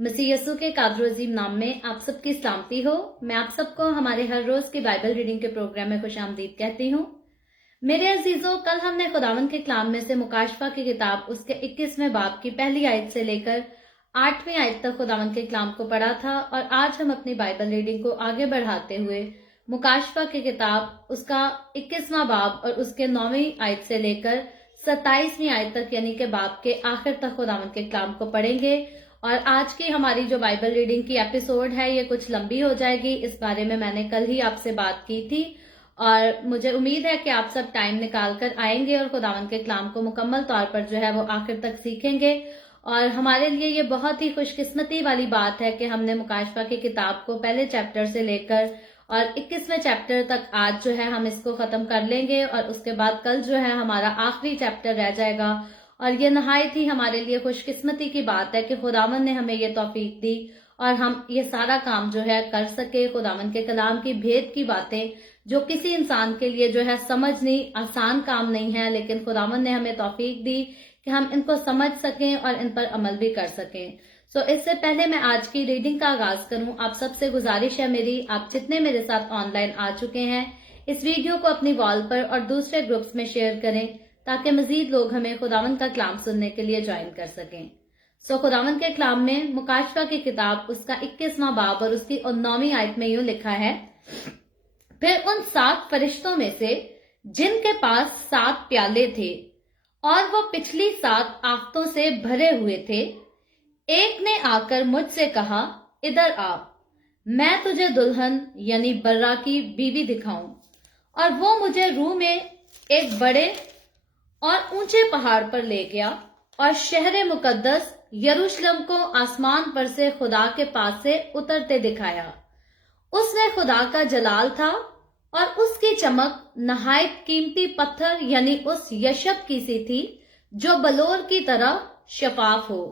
मसीह यीशु के कादर अजीम नाम में आप सबकी सलामती हो। मैं आप सबको हमारे हर रोज की बाइबल रीडिंग के प्रोग्राम में खुशामदीद कहती हूँ। मेरे अजीजों, कल हमने खुदावंद के कलाम में से मुकाशफा की किताब उसके 21वें बाब की पहली आयत से लेकर 8वीं आयत तक खुदावंद के कलाम को पढ़ा था और आज हम अपनी बाइबल रीडिंग को आगे बढ़ाते हुए मुकाशफा की किताब उसका 21वां बाब और उसके 9वीं आयत से लेकर 27वीं आयत तक यानी कि बाब के आखिर तक खुदावंद के कलाम को पढ़ेंगे। और आज की हमारी जो बाइबल रीडिंग की एपिसोड है ये कुछ लंबी हो जाएगी। इस बारे में मैंने कल ही आपसे बात की थी और मुझे उम्मीद है कि आप सब टाइम निकाल कर आएंगे और खुदावंद के कलाम को मुकम्मल तौर पर जो है वो आखिर तक सीखेंगे। और हमारे लिए ये बहुत ही खुशकिस्मती वाली बात है कि हमने मुकाशफा की किताब को पहले चैप्टर से लेकर और 21वें चैप्टर तक आज जो है हम इसको खत्म कर लेंगे और उसके बाद कल जो है हमारा आखिरी चैप्टर रह जाएगा। और ये नहायत ही हमारे लिए खुशकिस्मती की बात है कि खुदावंद ने हमें ये तौफीक दी और हम ये सारा काम जो है कर सके। खुदावंद के कलाम की भेद की बातें जो किसी इंसान के लिए जो है समझनी आसान काम नहीं है, लेकिन खुदावंद ने हमें तौफीक दी कि हम इनको समझ सकें और इन पर अमल भी कर सकें। इससे पहले मैं आज की रीडिंग का आगाज करूं, आप सबसे गुजारिश है मेरी, आप जितने मेरे साथ ऑनलाइन आ चुके हैं इस वीडियो को अपनी वॉल पर और दूसरे ग्रुप्स में शेयर करें ताकि मजीद लोग हमें खुदावंद का कलाम सुनने के लिए ज्वाइन कर सकें। खुदावंद के कलाम में मुकाशफा की किताब उसका 21वां बाब और उसकी 9वीं आयत में यूं लिखा है, फिर उन 7 फरिश्तों में से जिनके पास 7 प्याले थे और वो पिछली 7 आफतों से भरे हुए थे, एक ने आकर मुझसे कहा, इधर आ, मैं तुझे दुल्हन यानी बर्रा की बीवी दिखाऊं। और वो मुझे रूह में एक बड़े और ऊंचे पहाड़ पर ले गया और शहर मुकद्दस यरूशलेम को आसमान पर से खुदा के पास से उतरते दिखाया। उसमें खुदा का जलाल था और उसकी चमक नहायत कीमती पत्थर यानी उस यशब की सी थी जो बलोर की तरह शफाफ हो।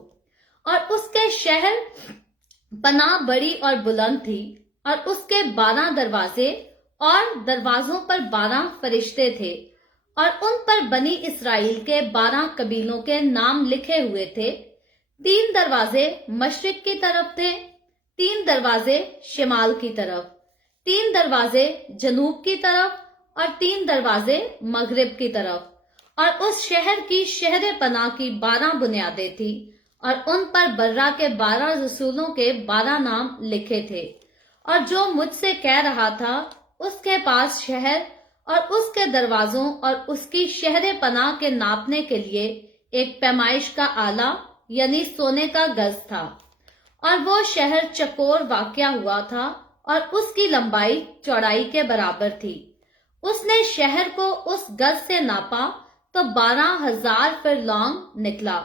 और उसके शहर पनाह बड़ी और बुलंद थी और उसके 12 दरवाजे और दरवाजों पर 12 फरिश्ते थे और उन पर बनी इस्राएल के 12 कबीलों के नाम लिखे हुए थे। 3 दरवाजे मशरिक की तरफ थे, 3 दरवाजे शिमाल की तरफ, 3 दरवाजे जनूब की तरफ और 3 दरवाजे मगरिब की तरफ। और उस शहर की शहर पनाह की 12 बुनियादें थी और उन पर बर्रा के 12 रसूलों के 12 नाम लिखे थे। और जो मुझसे कह रहा था उसके पास शहर और उसके दरवाजों और उसकी शहर पनाह के नापने के लिए एक पैमाइश का आला यानी सोने का गज था। और वो शहर चकोर वाक़या हुआ था और उसकी लंबाई चौड़ाई के बराबर थी। उसने शहर को उस गज से नापा तो 12,000 फरलॉन्ग निकला।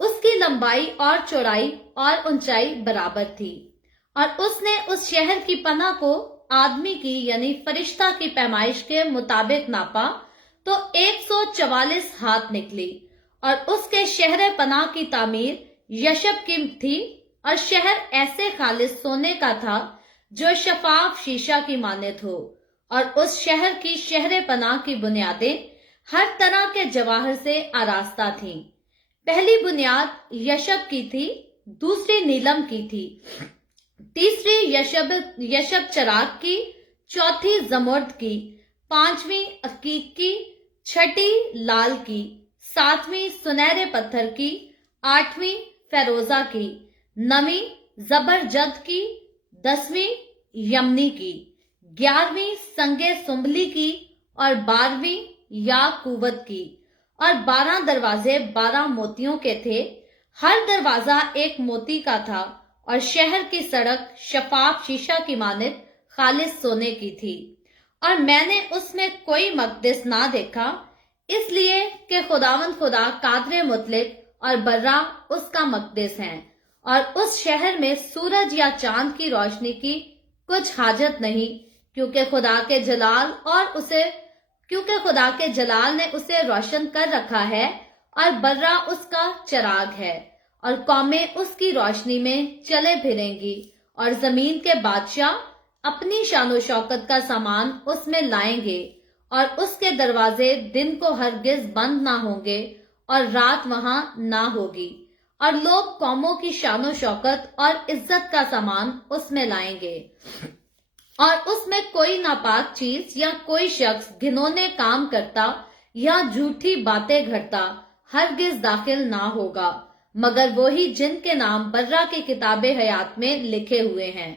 उसकी लंबाई और चौड़ाई और ऊंचाई बराबर थी। और उसने उस शहर की पनाह को आदमी की यानी फरिश्ता की पैमाइश के मुताबिक नापा तो 144 हाथ निकली। और उसके शहर पनाह की तामीर यशब की थी और शहर ऐसे खालिस सोने का था जो शफाफ शीशा की मानद हो। और उस शहर की शहर पनाह की बुनियादें हर तरह के जवाहर से आरास्ता थीं। पहली बुनियाद यशब की थी, दूसरी नीलम की थी, तीसरी यशब चराग की, चौथी जमुर्द की, 5वीं अकीक की, 6ठी लाल की, 7वीं सुनहरे पत्थर की, 8वीं फेरोजा की, 9वीं जबरजद की, 10वीं यमनी की, 11वीं संगे सुंबली की और 12वीं याकूवत की। और 12 दरवाजे 12 मोतियों के थे, हर दरवाजा एक मोती का था। और शहर की सड़क शफाफ शीशा की मानद खालिस सोने की थी। और मैंने उसमें कोई मकदस ना देखा, इसलिए कि खुदावंद खुदा कादर मुतलक और बर्रा उसका मकदस हैं। और उस शहर में सूरज या चांद की रोशनी की कुछ हाजत नहीं, क्योंकि खुदा के जलाल ने उसे रोशन कर रखा है और बर्रा उसका चराग है। और कौमें उसकी रोशनी में चले फिरेंगी और जमीन के बादशाह अपनी शानो शौकत का सामान उसमें लाएंगे। और उसके दरवाजे दिन को हरगिज बंद ना होंगे और रात वहां ना होगी। और लोग कौमों की शानो शौकत और इज्जत का सामान उसमें लाएंगे और उसमें कोई नापाक चीज या कोई शख्स घिनौने काम करता या झूठी बातें घड़ता हरगिज दाखिल ना होगा, मगर वही जिनके नाम बर्रा की किताबे हयात में लिखे हुए हैं।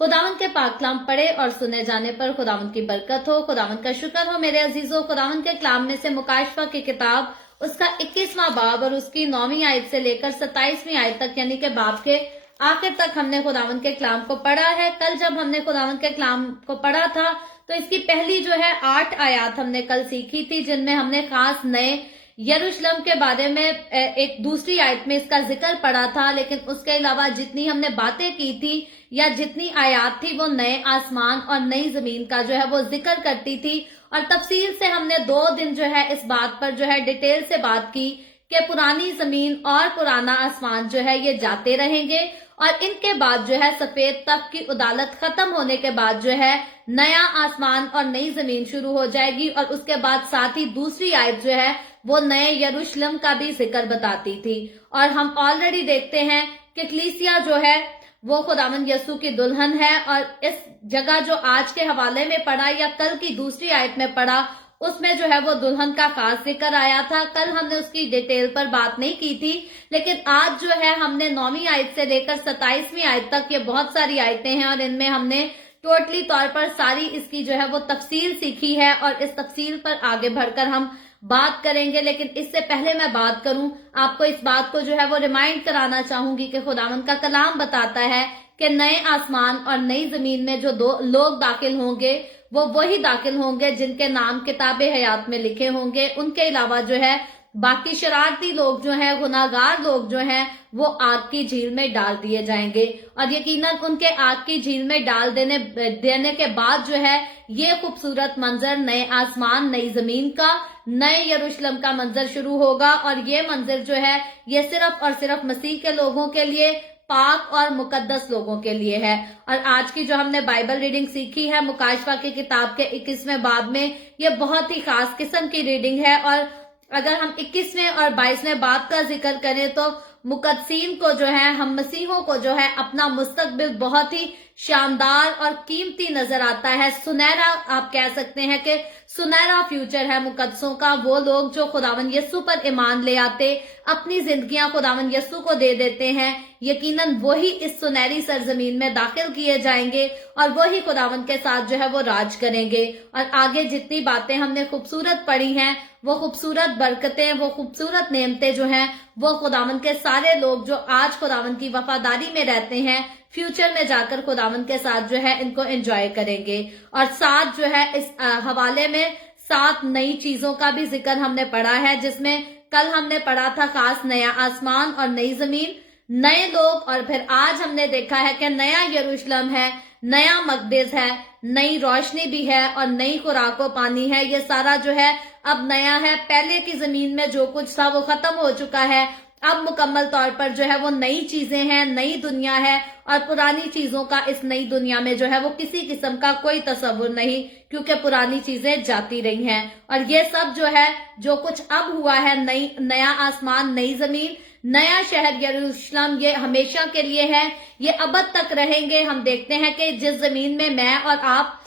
खुदावंद के पाक कलाम पढ़े और सुने जाने पर खुदावंद की बरकत हो। खुदावंद का शुक्र हो मेरे अजीजों। खुदावंद के कलाम में से मुकाशफा की किताब उसका 21वां बाब और उसकी 9वीं आयत से लेकर 27वीं आयत तक यानी कि बाब के आखिर तक हमने खुदावंद के कलाम को पढ़ा है। कल जब हमने खुदावंद के कलाम को पढ़ा था तो इसकी पहली जो है 8 आयत हमने कल सीखी थी, जिनमें हमने खास नए यरूशलेम के बारे में एक दूसरी आयत में इसका जिक्र पढ़ा था। लेकिन उसके अलावा जितनी हमने बातें की थी या जितनी आयत थी वो नए आसमान और नई जमीन का जो है वो जिक्र करती थी। और तफसील से हमने 2 दिन जो है इस बात पर जो है डिटेल से बात की कि पुरानी जमीन और पुराना आसमान जो है ये जाते रहेंगे और इनके बाद जो है सफेद तख्त की अदालत खत्म होने के बाद जो है नया आसमान और नई जमीन शुरू हो जाएगी। और उसके बाद साथ ही दूसरी आयत जो है वो नए यरूशलेम का भी जिक्र बताती थी। और हम ऑलरेडी देखते हैं कि कलीसिया जो है वो खुदावंद यीशु की दुल्हन है। और इस जगह जो आज के हवाले में पढ़ा या कल की दूसरी आयत में पढ़ा उसमें जो है वो दुल्हन का खास जिक्र आया था। कल हमने उसकी डिटेल पर बात नहीं की थी, लेकिन आज जो है हमने 9वीं आयत से लेकर 27वीं आयत तक ये बहुत सारी आयतें हैं और इनमें हमने टोटली तौर पर सारी इसकी जो है वो तफसील सीखी है और इस तफसील पर आगे बढ़कर हम बात करेंगे। लेकिन इससे पहले मैं बात करूं, आपको इस बात को जो है वो रिमाइंड कराना चाहूंगी कि खुदावंद का कलाम बताता है कि नए आसमान और नई जमीन में जो 2 लोग दाखिल होंगे वो वही दाखिल होंगे जिनके नाम किताबे हयात में लिखे होंगे। उनके अलावा जो है बाकी शरारती लोग जो हैं, गुनाहगार लोग जो हैं, वो आग की झील में डाल दिए जाएंगे। और यकीनन उनके आग की झील में डाल देने के बाद जो है ये खूबसूरत मंजर नए आसमान नई जमीन का, नए यरूशलेम का मंजर शुरू होगा। और ये मंजर जो है ये सिर्फ और सिर्फ मसीह के लोगों के लिए, पाक और मुकद्दस लोगों के लिए है। और आज की जो हमने बाइबल रीडिंग सीखी है मुकाशफा की किताब के 21वें बाब में, ये बहुत ही खास किस्म की रीडिंग है। और अगर हम 21वें और 22वें बाब का जिक्र करें तो मुकद्दसीन को जो है, हम मसीहों को जो है अपना मुस्तकबिल बहुत ही शानदार और कीमती नजर आता है। सुनहरा, आप कह सकते हैं कि सुनहरा फ्यूचर है मुकद्दसों का। वो लोग जो खुदावंद यीशु पर ईमान ले आते, अपनी जिंदगियां खुदावंद यीशु को दे देते हैं, यकीनन वही इस सुनहरी सरजमीन में दाखिल किए जाएंगे और वही खुदावंद के साथ जो है वो राज करेंगे। और आगे जितनी बातें हमने खूबसूरत पढ़ी हैं, वो खूबसूरत बरकतें, वो खूबसूरत नेमतें जो हैं, वो खुदावंद के सारे लोग जो आज खुदावंद की वफादारी में रहते हैं, फ्यूचर में जाकर खुदावंद के साथ जो है इनको एंजॉय करेंगे। और साथ जो है इस हवाले में 7 नई चीजों का भी जिक्र हमने पढ़ा है, जिसमें कल हमने पढ़ा था खास नया आसमान और नई जमीन, नए लोग। और फिर आज हमने देखा है कि नया यरूशलेम है, नया मकदस है, नई रोशनी भी है और नई खुराक व पानी है। ये सारा जो है अब नया है। पहले की जमीन में जो कुछ था वो खत्म हो चुका है। अब मुकम्मल तौर पर जो है वो नई चीजें हैं, नई दुनिया है। और पुरानी चीजों का इस नई दुनिया में जो है वो किसी किस्म का कोई तस्वुर नहीं, क्योंकि पुरानी चीजें जाती रही हैं। और ये सब जो है, जो कुछ अब हुआ है, नया आसमान नई जमीन, नया शहर यरूशलेम, ये हमेशा के लिए है, ये अबद तक रहेंगे। हम देखते हैं कि जिस जमीन में मैं और आप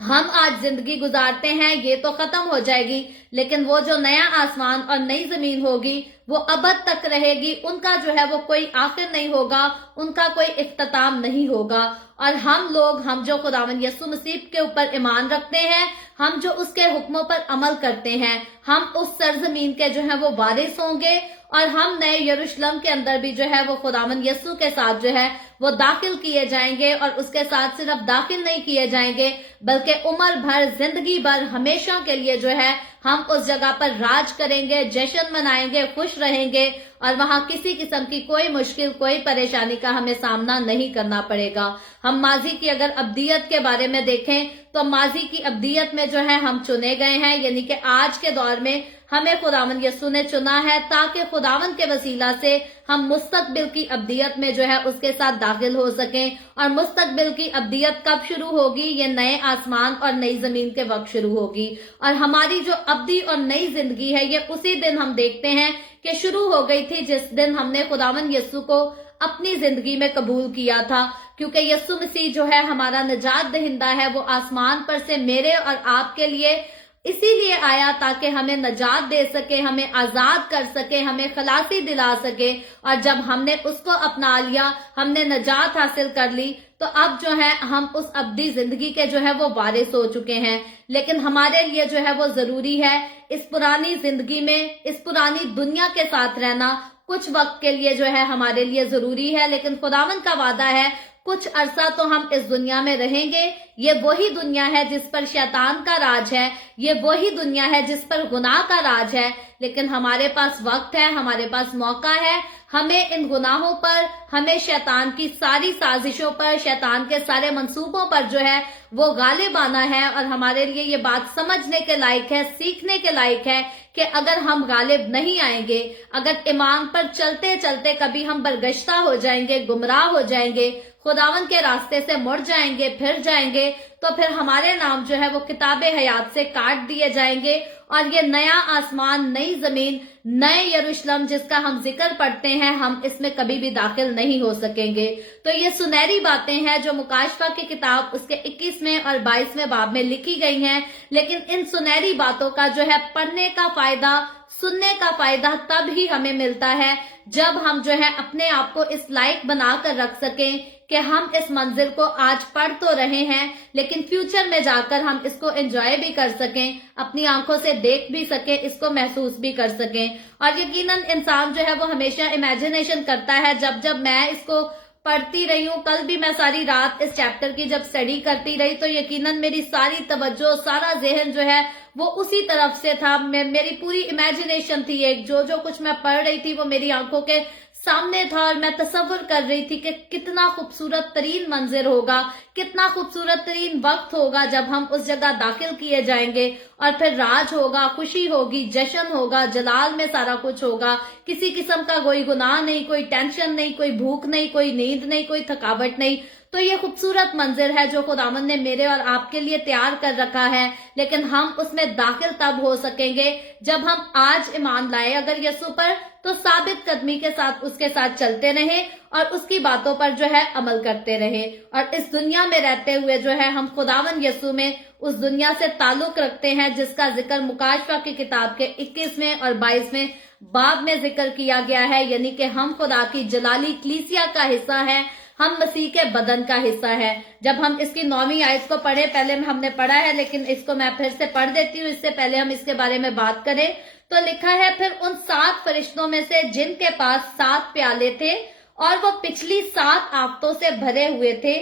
हम आज जिंदगी गुजारते हैं ये तो खत्म हो जाएगी, लेकिन वो जो नया आसमान और नई जमीन होगी वो अबद तक रहेगी। उनका जो है वो कोई आखिर नहीं होगा, उनका कोई इख्तिताम नहीं होगा। और हम जो खुदावंद यीशु मसीह के ऊपर ईमान रखते हैं, हम जो उसके हुक्मों पर अमल करते हैं, हम उस सरजमीन के जो है वो वारिस होंगे। और हम नए यरूशलेम के अंदर भी जो है वो खुदावंद यीशु के साथ जो है वो दाखिल किए जाएंगे। और उसके साथ सिर्फ दाखिल नहीं किए जाएंगे, बल्कि उम्र भर, जिंदगी भर, हमेशा के लिए जो है हम उस जगह पर राज करेंगे, जश्न मनाएंगे, खुश रहेंगे। और वहां किसी किस्म की कोई मुश्किल, कोई परेशानी का हमें सामना नहीं करना पड़ेगा। हम माजी की अगर अब्दियत के बारे में देखें तो माजी की अब्दियत में जो है हम चुने गए हैं, यानी कि आज के दौर में हमें खुदावंद यस्सु ने चुना है ताकि खुदावंद के वसीला से हम मुस्तकबिल की अब्दियत में जो है उसके साथ दाखिल हो सकें। और मुस्तकबिल की अब्दियत कब शुरू होगी? ये नए आसमान और नई जमीन के वक्त शुरू होगी। और हमारी जो अब्दी और नई जिंदगी है ये उसी दिन हम देखते हैं कि शुरू हो गई थी जिस दिन हमने खुदावंद यस्सु को अपनी जिंदगी में कबूल किया था, क्योंकि यस्सु मसीह जो है हमारा निजात दहिंदा है, वो आसमान पर से मेरे और आपके लिए इसीलिए आया ताकि हमें नजात दे सके, हमें आजाद कर सके, हमें खलासी दिला सके। और जब हमने उसको अपना लिया, हमने नजात हासिल कर ली, तो अब जो है हम उस अब्दी जिंदगी के जो है वो वारिस हो चुके हैं। लेकिन हमारे लिए जो है वो जरूरी है इस पुरानी जिंदगी में, इस पुरानी दुनिया के साथ रहना कुछ वक्त के लिए जो है हमारे लिए जरूरी है। लेकिन खुदावंद का वादा है कुछ अरसा तो हम इस दुनिया में रहेंगे। ये वही दुनिया है जिस पर शैतान का राज है, ये वही दुनिया है जिस पर गुनाह का राज है। लेकिन हमारे पास वक्त है, हमारे पास मौका है, हमें इन गुनाहों पर, हमें शैतान की सारी साजिशों पर, शैतान के सारे मंसूबों पर जो है वो गालिब आना है। और हमारे लिए ये बात समझने के लायक है, सीखने के लायक है कि अगर हम गालिब नहीं आएंगे, अगर ईमान पर चलते चलते कभी हम बरगश्ता हो जाएंगे, गुमराह हो जाएंगे, खुदावन के रास्ते से मुड़ जाएंगे, फिर जाएंगे, तो फिर हमारे नाम जो है वो किताबे हयात से काट दिए जाएंगे। और ये नया आसमान, नई जमीन, नए यरूशलेम जिसका हम जिक्र पढ़ते हैं, हम इसमें कभी भी दाखिल नहीं हो सकेंगे। तो ये सुनहरी बातें हैं जो मुकाशफा की किताब उसके 21वें और 22वें बाब में लिखी गई हैं। लेकिन इन सुनहरी बातों का जो है पढ़ने का फायदा, सुनने का फायदा तब ही हमें मिलता है जब हम जो है अपने आप को इस लायक बनाकर रख सकें कि हम इस मंजिल को आज पढ़ तो रहे हैं, लेकिन फ्यूचर में जाकर हम इसको एंजॉय भी कर सकें, अपनी आंखों से देख भी सकें, इसको महसूस भी कर सकें। और यकीनन इंसान जो है वो हमेशा इमेजिनेशन करता है। जब जब मैं इसको पढ़ती रही हूँ, कल भी मैं सारी रात इस चैप्टर की जब स्टडी करती रही, तो यकीनन मेरी सारी तवज्जो, सारा जहन जो है वो उसी तरफ से था। मेरी पूरी इमेजिनेशन थी, एक जो जो कुछ मैं पढ़ रही थी वो मेरी आंखों के सामने था। और मैं तसव्वुर कर रही थी कि कितना खूबसूरत तरीन मंजर होगा, कितना खूबसूरत तरीन वक्त होगा जब हम उस जगह दाखिल किए जाएंगे। और फिर राज होगा, खुशी होगी, जश्न होगा, जलाल में सारा कुछ होगा, किसी किस्म का कोई गुनाह नहीं, कोई टेंशन नहीं, कोई भूख नहीं, कोई नींद नहीं, कोई थकावट नहीं। तो ये खूबसूरत मंजर है जो खुदावंद ने मेरे और आपके लिए तैयार कर रखा है। लेकिन हम उसमें दाखिल तब हो सकेंगे जब हम आज ईमान लाए अगर यस्सु पर, तो साबित कदमी के साथ उसके साथ चलते रहे और उसकी बातों पर जो है अमल करते रहे। और इस दुनिया में रहते हुए जो है हम खुदावंद यस्सु में उस दुनिया से ताल्लुक रखते हैं जिसका जिक्र मुकाशफा की किताब के 21वें और 22वें बाब में जिक्र किया गया है। यानी कि हम खुदा की जलाली कलीसिया का हिस्सा है, हम मसीह के बदन का हिस्सा है। जब हम इसकी 9वीं आयत को पढ़े, पहले हमने पढ़ा है लेकिन इसको मैं फिर से पढ़ देती हूँ, इससे पहले हम इसके बारे में बात करें। तो लिखा है, फिर उन 7 फरिश्तों में से जिनके पास 7 प्याले थे और वो पिछली 7 आफतों से भरे हुए थे,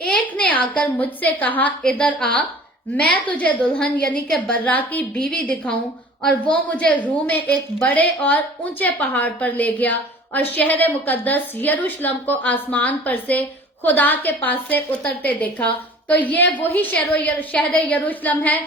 एक ने आकर मुझसे कहा, इधर आ, मैं तुझे दुल्हन यानी कि बर्रा की बीवी दिखाऊं। और वो मुझे रूह में एक बड़े और ऊंचे पहाड़ पर ले गया और शहर मुकद्दस यरूशलेम को आसमान पर से खुदा के पास से उतरते देखा। तो ये वही शहर यरूशलेम है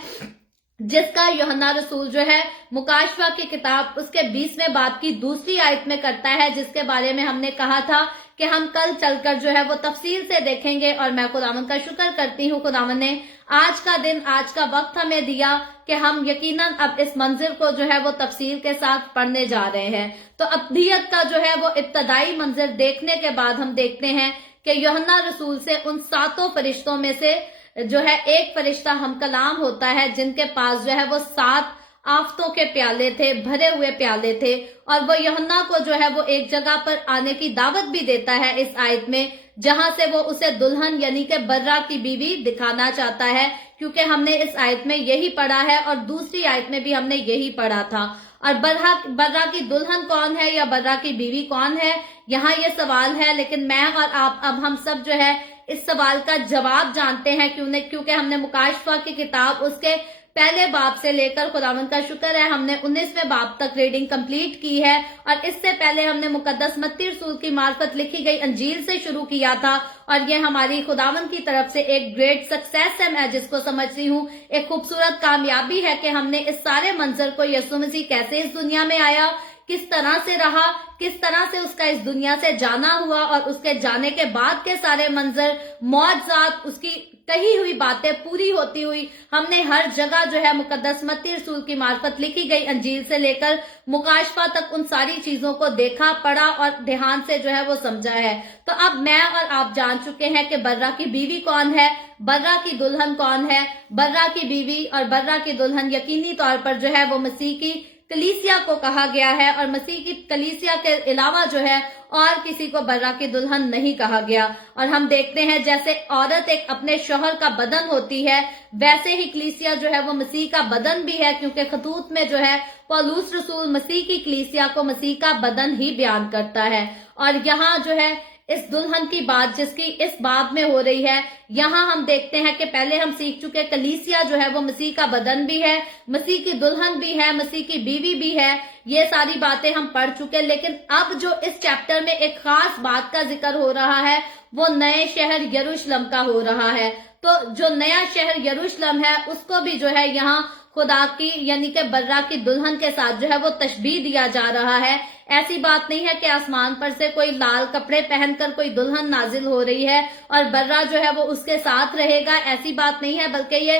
जिसका यूहन्ना रसूल जो है मुकाशफा की किताब उसके 20वें बाब की दूसरी आयत में करता है, जिसके बारे में हमने कहा था कि हम कल चलकर जो है वो तफसील से देखेंगे। और मैं खुदावंद का शुक्र करती हूँ, खुदावंद ने आज का दिन, आज का वक्त हमें दिया कि हम यकीनन अब इस मंजिल को जो है वो तफसील के साथ पढ़ने जा रहे हैं। तो अब्दियत का जो है वो इब्तदाई मंजिल देखने के बाद हम देखते हैं कि यूहन्ना रसूल से उन 7 फरिश्तों में से जो है एक फरिश्ता हम कलाम होता है जिनके पास जो है वो 7 आफतों के प्याले थे, भरे हुए प्याले थे। और वो यूहन्ना को जो है वो एक जगह पर आने की दावत भी देता है इस आयत में, जहां से वो उसे दुल्हन यानी कि बर्रा की बीवी दिखाना चाहता है, क्योंकि हमने इस आयत में यही पढ़ा है और दूसरी आयत में भी हमने यही पढ़ा था। और बर्रा की दुल्हन कौन है या बर्रा की बीवी कौन है, यहाँ ये सवाल है। लेकिन मैं और आप, अब हम सब जो है इस सवाल का जवाब जानते हैं, क्योंकि हमने मुकाशफा की किताब उसके पहले बाब से लेकर खुदावंद का शुक्र है हमने 19वें बाब तक रीडिंग कंप्लीट की है। और इससे पहले हमने मुकद्दस मत्ती रसूल की मार्फत लिखी गई अंजील से शुरू किया था और ये हमारी खुदावंद की तरफ से एक ग्रेट सक्सेस है, मैं जिसको समझ रही हूँ एक खूबसूरत कामयाबी है कि हमने इस सारे मंजर को यीशु मसीह कैसे इस दुनिया में आया, किस तरह से रहा, किस तरह से उसका इस दुनिया से जाना हुआ और उसके जाने के बाद के सारे मंजर, मौजज़ात, उसकी कही हुई बातें पूरी होती हुई हमने हर जगह जो है मुकद्दस मत्ती रसूल की मार्फत लिखी गई अंजील से लेकर मुकाशफा तक उन सारी चीजों को देखा, पढ़ा और ध्यान से जो है वो समझा है। तो अब मैं और आप जान चुके हैं कि बर्रा की बीवी कौन है, बर्रा की दुल्हन कौन है। बर्रा की बीवी और बर्रा की दुल्हन यकीनी तौर पर जो है वो मसीह की कलीसिया को कहा गया है और मसीह की कलीसिया के अलावा जो है और किसी को बर्रा की दुल्हन नहीं कहा गया। और हम देखते हैं जैसे औरत एक अपने शौहर का बदन होती है, वैसे ही कलीसिया जो है वो मसीह का बदन भी है, क्योंकि खतूत में जो है पौलुस रसूल मसीह की कलीसिया को मसीह का बदन ही बयान करता है। और यहाँ जो है इस दुल्हन की बात जिसकी इस बाब में हो रही है, यहाँ हम देखते हैं कि पहले हम सीख चुके कलीसिया जो है वो मसीह का बदन भी है, मसीह की दुल्हन भी है, मसीह की बीवी भी है। ये सारी बातें हम पढ़ चुके, लेकिन अब जो इस चैप्टर में एक खास बात का जिक्र हो रहा है वो नए शहर यरूशलेम का हो रहा है। तो जो नया शहर यरूशलेम है उसको भी जो है यहाँ खुदा की यानी कि बर्रा की दुल्हन के साथ जो है वो तशबीह दिया जा रहा है। ऐसी बात नहीं है कि आसमान पर से कोई लाल कपड़े पहनकर कोई दुल्हन नाजिल हो रही है और बर्रा जो है वो उसके साथ रहेगा, ऐसी बात नहीं है, बल्कि ये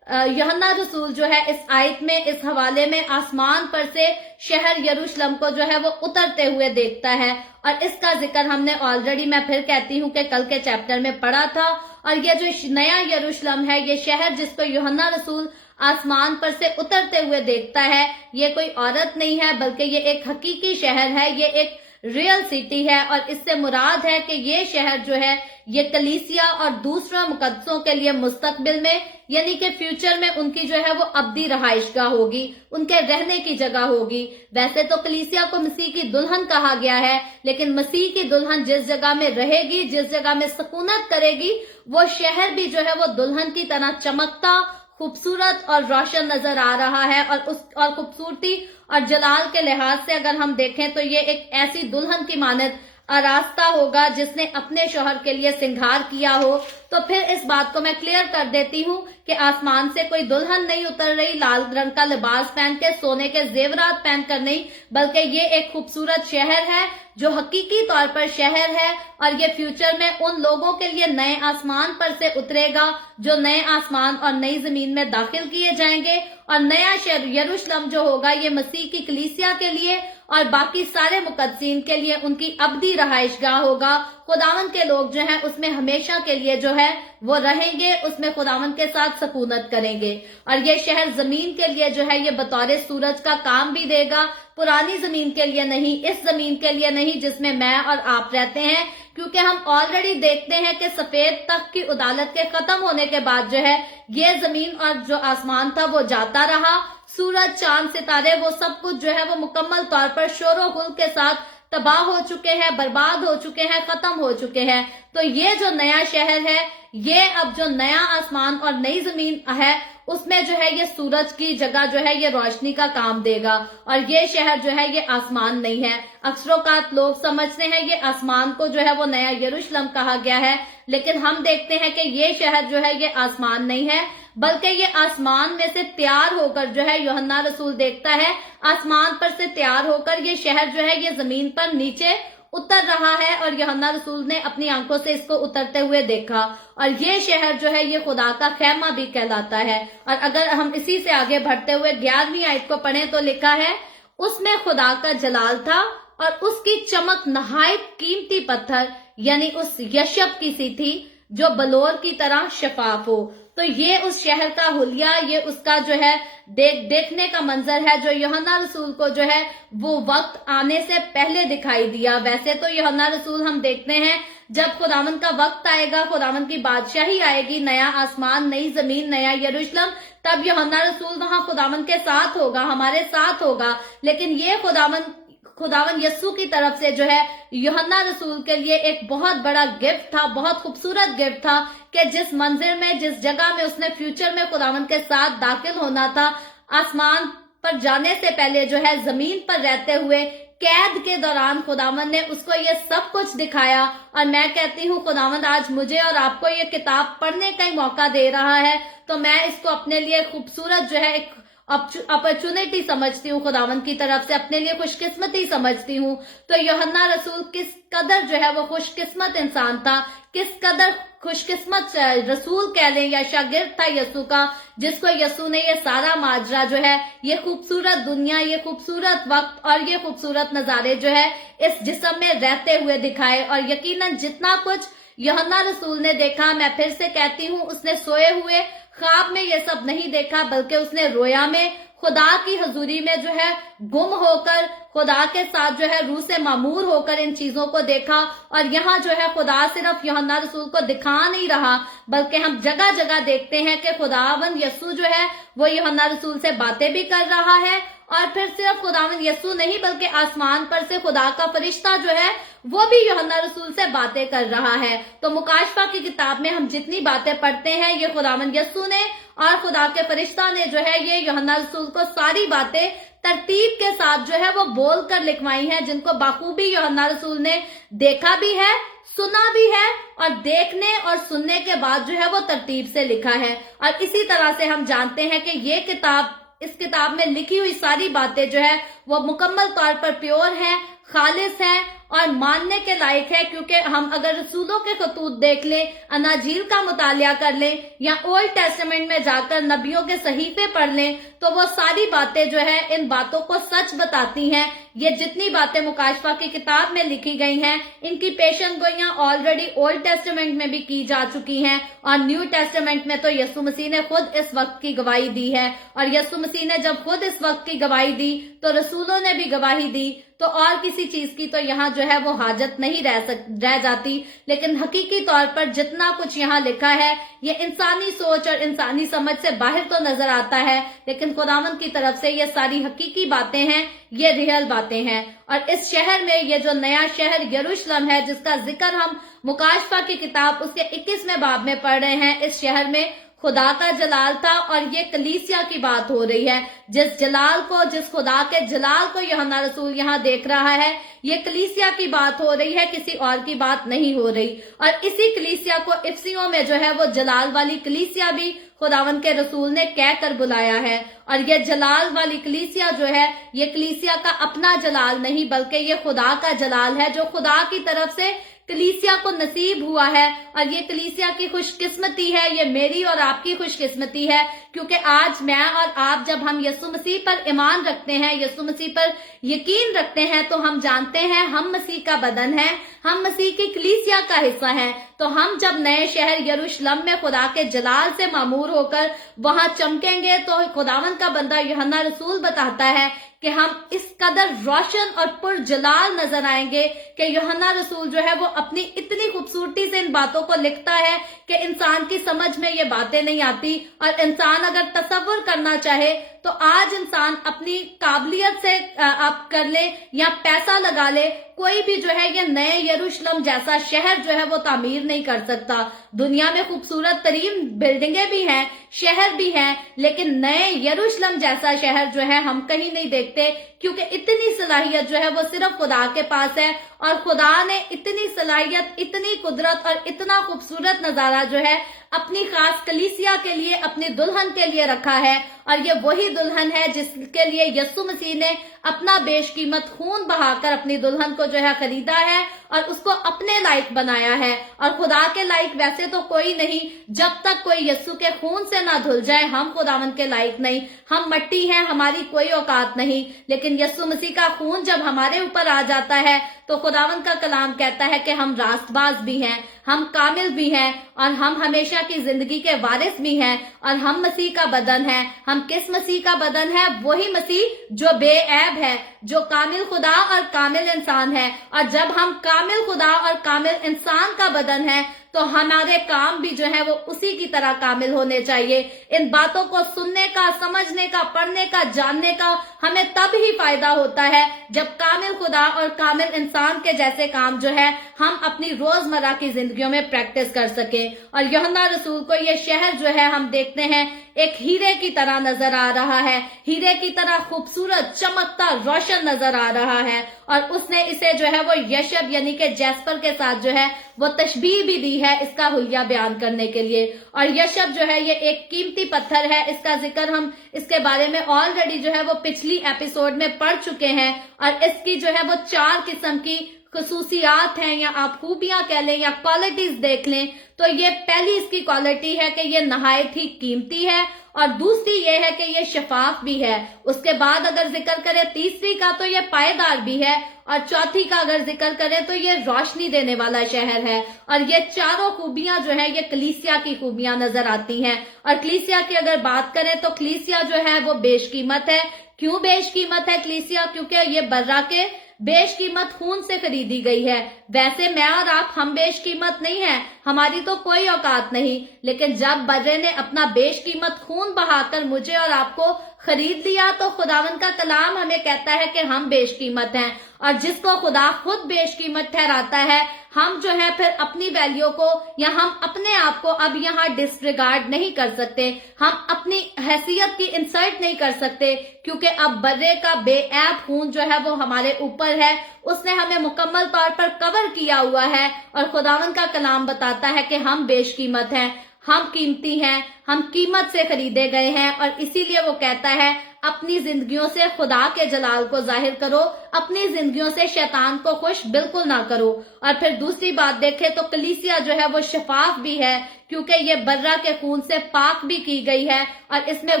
यूहन्ना रसूल जो है इस आयत में, इस हवाले में आसमान पर से शहर यरूशलेम को जो है वो उतरते हुए देखता है। और इसका जिक्र हमने ऑलरेडी, मैं फिर कहती हूँ कि कल के चैप्टर में पढ़ा था। और ये जो नया यरूशलेम है, ये शहर जिसको यूहन्ना रसूल आसमान पर से उतरते हुए देखता है, ये कोई औरत नहीं है, बल्कि ये एक हकीकी शहर है, ये एक रियल सिटी है। और इससे मुराद है कि ये शहर जो है ये कलीसिया और दूसरे मुकद्दसों के लिए मुस्तकबिल में यानी कि फ्यूचर में उनकी जो है वो अब्दी रहाइशगाह होगी, उनके रहने की जगह होगी। वैसे तो कलीसिया को मसीह की दुल्हन कहा गया है, लेकिन मसीह की दुल्हन जिस जगह में रहेगी, जिस जगह में सुकूनत करेगी, वो शहर भी जो है वो दुल्हन की तरह चमकता, खूबसूरत और रोशन नजर आ रहा है। और खूबसूरती और जलाल के लिहाज से अगर हम देखें तो ये एक ऐसी दुल्हन की मानद आरास्ता होगा जिसने अपने शौहर के लिए सिंगार किया हो। तो फिर इस बात को मैं क्लियर कर देती हूँ कि आसमान से कोई दुल्हन नहीं उतर रही लाल रंग का लिबास पहन के, सोने के जेवरात पहनकर नहीं, बल्कि ये एक खूबसूरत शहर है जो हकीकी तौर पर शहर है। और ये फ्यूचर में उन लोगों के लिए नए आसमान पर से उतरेगा जो नए आसमान और नई जमीन में दाखिल किए जाएंगे। और नया शहर यरूशलेम जो होगा ये मसीह की कलीसिया के लिए और बाकी सारे मुकद्दसीन के लिए उनकी अब्दी रहाइशगाह होगा। खुदावंद के लोग जो हैं उसमें हमेशा के लिए जो है वो रहेंगे, उसमें खुदावंद के साथ सकूनत करेंगे। और ये शहर जमीन के लिए जो है ये बतौर सूरज का काम भी देगा, पुरानी जमीन के लिए नहीं, इस जमीन के लिए नहीं जिसमें मैं और आप रहते हैं। क्योंकि हम ऑलरेडी देखते हैं कि सफेद तख्त की उदालत के खत्म होने के बाद जो है ये जमीन और जो आसमान था वो जाता रहा, सूरज, चांद, सितारे, वो सब कुछ जो है वो मुकम्मल तौर पर शोरो गुल के साथ तबाह हो चुके हैं, बर्बाद हो चुके हैं, खत्म हो चुके हैं। तो ये जो नया शहर है, ये अब जो नया आसमान और नई जमीन है उसमें जो है ये सूरज की जगह जो है ये रोशनी का काम देगा। और ये शहर जो है ये आसमान नहीं है। अक्सरोकात लोग समझते हैं ये आसमान को जो है वो नया यरूशलेम कहा गया है, लेकिन हम देखते हैं कि ये शहर जो है ये आसमान नहीं है, बल्कि ये आसमान में से तैयार होकर जो है यूहन्ना रसूल देखता है, आसमान पर से तैयार होकर ये शहर जो है ये जमीन पर नीचे उतर रहा है। और यूहन्ना रसूल ने अपनी आंखों से इसको उतरते हुए देखा। और ये शहर जो है ये खुदा का खैमा भी कहलाता है। और अगर हम इसी से आगे बढ़ते हुए 11वीं आयत को पढ़ें तो लिखा है, उसमें खुदा का जलाल था और उसकी चमक नहायत कीमती पत्थर यानी उस यशब की सी थी जो बलोर की तरह शफाफ हो। तो ये उस शहर का हुलिया, ये उसका जो है देखने का मंजर है जो यूहन्ना रसूल को जो है वो वक्त आने से पहले दिखाई दिया। वैसे तो यूहन्ना रसूल हम देखते हैं जब खुदावंद का वक्त आएगा, खुदावंद की बादशाही आएगी, नया आसमान, नई जमीन, नया यरूशलेम, तब यूहन्ना रसूल वहां खुदावंद के साथ होगा, हमारे साथ होगा। लेकिन ये खुदावंद खुदावन यस्सु की तरफ से जो है यूहन्ना रसूल के लिए एक बहुत बड़ा गिफ्ट था, बहुत खूबसूरत गिफ्ट था कि जिस मंजिल में, जिस जगह में उसने फ्यूचर में खुदावन के साथ दाखिल होना था, आसमान पर जाने से पहले जो है जमीन पर रहते हुए कैद के दौरान खुदावन ने उसको ये सब कुछ दिखाया। और मैं कहती हूँ खुदावन आज मुझे और आपको ये किताब पढ़ने का ही मौका दे रहा है, तो मैं इसको अपने लिए खूबसूरत जो है एक अपॉर्चुनिटी समझती हूँ, खुदावन की तरफ से अपने लिए खुशकिस्मती समझती हूँ। तो यूहन्ना रसूल किस कदर जो है वो खुशकिस्मत इंसान था, किस कदर खुशकिस्मत रसूल कह लें या शागिर्द था यस्सु का, जिसको यस्सु ने ये सारा माजरा जो है, ये खूबसूरत दुनिया, ये खूबसूरत वक्त और ये खूबसूरत नजारे जो है इस जिस्म में रहते हुए दिखाए। और यकीनन जितना कुछ यूहन्ना रसूल ने देखा, मैं फिर से कहती हूँ, उसने सोए हुए ख्वाब में ये सब नहीं देखा, बल्कि उसने रोया में खुदा की हजूरी में जो है गुम होकर, खुदा के साथ जो है रूह से मामूर होकर इन चीजों को देखा। और यहाँ जो है खुदा सिर्फ यूहन्ना रसूल को दिखा नहीं रहा, बल्कि हम जगह जगह देखते हैं कि खुदावन यस्सु जो है वो यूहन्ना रसूल से बातें भी कर रहा है। और फिर सिर्फ खुदावन यस्सु नहीं, बल्कि आसमान पर से खुदा का फरिश्ता जो है वो भी यूहन्ना रसूल से बातें कर रहा है। तो मुकाशफा की किताब में हम जितनी बातें पढ़ते हैं, ये खुदावन यस्सु ने और खुदा के फरिश्ता ने जो है ये यूहन्ना रसूल को सारी बातें तरतीब के साथ जो है वो बोल कर लिखवाई हैं, जिनको बाखूबी यूहन्ना रसूल ने देखा भी है, सुना भी है, और देखने और सुनने के बाद जो है वो तरतीब से लिखा है। और इसी तरह से हम जानते हैं कि ये किताब, इस किताब में लिखी हुई सारी बातें जो है वो मुकम्मल तौर पर प्योर है, खालिस है और मानने के लायक है। क्योंकि हम अगर रसूलों के खतूत देख लें, अनाजील का मुतालिया कर लें या ओल्ड टेस्टामेंट में जाकर नबियों के सहीफे पढ़ लें, तो वो सारी बातें जो है इन बातों को सच बताती हैं। ये जितनी बातें मुकाशफा की किताब में लिखी गई हैं, इनकी पेशन गोइयां ऑलरेडी ओल्ड टेस्टामेंट में भी की जा चुकी हैं, और न्यू टेस्टामेंट में तो यस्सु मसीह ने खुद इस वक्त की गवाही दी है। और यस्सु मसीह ने जब खुद इस वक्त की गवाही दी तो रसूलों ने भी गवाही दी, तो और किसी चीज की तो यहाँ जो है वो हाजत नहीं रह जाती। लेकिन हकीकी तौर पर जितना कुछ यहाँ लिखा है, ये इंसानी सोच और इंसानी समझ से बाहर तो नजर आता है, लेकिन खुदावंद की तरफ से ये सारी हकीकी बातें हैं, ये रियल बातें हैं। और इस शहर में, ये जो नया शहर यरूशलेम है, जिसका जिक्र हम मुकाशफा की किताब उसके 21वें बाब में पढ़ रहे हैं, इस शहर में खुदा का जलाल था। और ये कलीसिया की बात हो रही है, जिस जलाल को, जिस खुदा के जलाल को यूहन्ना रसूल यहाँ देख रहा है, ये कलीसिया की बात हो रही है, किसी और की बात नहीं हो रही। और इसी कलीसिया को इफ्सियों में जो है वो जलाल वाली कलीसिया भी खुदावन के रसूल ने कह कर बुलाया है। और ये जलाल वाली कलीसिया जो है, ये कलीसिया का अपना जलाल नहीं, बल्कि ये खुदा का जलाल है, जो खुदा की तरफ से कलीसिया को नसीब हुआ है। और ये कलीसिया की खुशकिस्मती है, ये मेरी और आपकी खुशकिस्मती है, क्योंकि आज मैं और आप जब हम यस्सु मसीह पर ईमान रखते हैं, यस्सु मसीह पर यकीन रखते हैं, तो हम जानते हैं हम मसीह का बदन है, हम मसीह की कलीसिया का हिस्सा हैं। तो हम जब नए शहर यरूशलेम में खुदा के जलाल से मामूर होकर वहां चमकेंगे, तो खुदावंद का बंदा यूहन्ना रसूल बताता है कि हम इस कदर रोशन और पुरजलाल नजर आएंगे कि यूहन्ना रसूल जो है वो अपनी इतनी खूबसूरती से इन बातों को लिखता है कि इंसान की समझ में ये बातें नहीं आती। और इंसान अगर तसव्वुर करना चाहे तो आज इंसान अपनी काबिलियत से आप कर ले या पैसा लगा ले, कोई भी जो है ये नए यरूशलेम जैसा शहर जो है वो तामीर नहीं कर सकता। दुनिया में खूबसूरत तरीन बिल्डिंगें भी हैं, शहर भी हैं, लेकिन नए यरूशलेम जैसा शहर जो है हम कहीं नहीं देखते, क्योंकि इतनी सलाहियत जो है वो सिर्फ खुदा के पास है। और खुदा ने इतनी सलाहियत, इतनी कुदरत और इतना खूबसूरत नजारा जो है अपनी खास कलीसिया के लिए, अपनी दुल्हन के लिए रखा है। और ये वही दुल्हन है जिसके लिए यस्सु मसीह ने अपना बेशकीमत खून बहाकर अपनी दुल्हन को जो है खरीदा है और उसको अपने लायक बनाया है। और खुदा के लायक वैसे तो कोई नहीं, जब तक कोई यस्सु के खून से ना धुल जाए हम खुदावंद के लायक नहीं। हम मट्टी हैं, हमारी कोई औकात नहीं, लेकिन यस्सु मसीह का खून जब हमारे ऊपर आ जाता है तो खुदावंद का कलाम कहता है कि हम रास्तबाज भी हैं, हम कामिल भी हैं और हम हमेशा की जिंदगी के वारिस भी हैं। और हम मसीह का बदन है। हम किस मसीह का बदन है? वही मसीह जो बेऐब है, जो कामिल खुदा और कामिल इंसान है। और जब हम कामिल खुदा और कामिल इंसान का बदन है तो हमारे काम भी जो है वो उसी की तरह कामिल होने चाहिए। इन बातों को सुनने का, समझने का, पढ़ने का, जानने का हमें तब ही फायदा होता है जब कामिल खुदा और कामिल इंसान के जैसे काम जो है हम अपनी रोजमर्रा की जिंदगियों में प्रैक्टिस कर सके। और यूहन्ना रसूल को ये शहर जो है हम देखते हैं एक हीरे की तरह नजर आ रहा है, हीरे की तरह खूबसूरत, चमकता, रोशन नजर आ रहा है। और उसने इसे जो है वो यशब यानी कि जैस्पर के साथ जो है वो तशबीह भी दी है इसका हुलिया बयान करने के लिए। और यशब जो है ये एक कीमती पत्थर है, इसका जिक्र हम इसके बारे में ऑलरेडी जो है वो पिछली एपिसोड में पढ़ चुके हैं। और इसकी जो है वो 4 किस्म की खसूसियात हैं, या आप खूबियां कह लें या क्वालिटीज देख लें। तो ये पहली इसकी क्वालिटी है कि ये नहायत ही कीमती है, और दूसरी ये है कि ये शफाफ भी है। उसके बाद अगर जिक्र करें तीसरी का तो ये पायदार भी है, और चौथी का अगर जिक्र करें तो ये रोशनी देने वाला शहर है। और ये चारों खूबियां जो है ये कलीसिया की खूबियां नजर आती हैं। और कलीसिया की अगर बात करें तो कलीसिया जो है वो बेशकीमत है। क्यों बेशकीमत है कलीसिया? क्योंकि ये बर्रा के बेशकीमत खून से खरीदी गई है। वैसे मैं और आप हम बेशकीमत नहीं है, हमारी तो कोई औकात नहीं, लेकिन जब बर्रे ने अपना बेशकीमत खून बहाकर मुझे और आपको खरीद लिया तो खुदावन का कलाम हमें कहता है कि हम बेशकीमत हैं। और जिसको खुदा खुद बेशकीमत ठहराता है, हम जो है फिर अपनी वैल्यू को या हम अपने आप को अब यहाँ डिसरिगार्ड नहीं कर सकते, हम अपनी हैसियत की इंसल्ट नहीं कर सकते, क्योंकि अब बर्रे का बेऐब खून जो है वो हमारे ऊपर है, उसने हमें मुकम्मल तौर पर कवर किया हुआ है। और खुदावन का कलाम बताता है कि हम बेशकीमत हैं, हम कीमती हैं, हम कीमत से खरीदे गए हैं। और इसीलिए वो कहता है अपनी जिंदगियों से खुदा के जलाल को जाहिर करो, अपनी जिंदगियों से शैतान को खुश बिल्कुल ना करो। और फिर दूसरी बात देखें तो कलीसिया जो है वो शफाफ भी है, क्योंकि ये बर्रा के खून से पाक भी की गई है और इसमें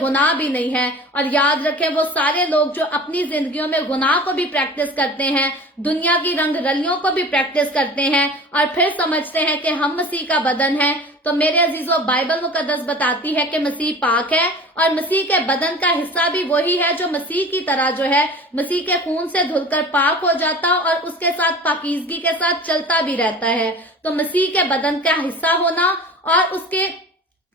गुनाह भी नहीं है। और याद रखें वो सारे लोग जो अपनी जिंदगियों में गुनाह को भी प्रैक्टिस करते हैं, दुनिया की रंग रलियों को भी प्रैक्टिस करते हैं, और फिर समझते हैं कि हम मसीह का बदन है। तो मेरे अजीजों, बाइबल मुकद्दस बताती है कि मसीह पाक है, और मसीह के बदन का हिस्सा भी वही है जो मसीह की तरह जो है मसीह के खून से धुलकर पाक हो जाता और उसके साथ पाकीज़गी के साथ चलता भी रहता है। तो मसीह के बदन का हिस्सा होना और उसके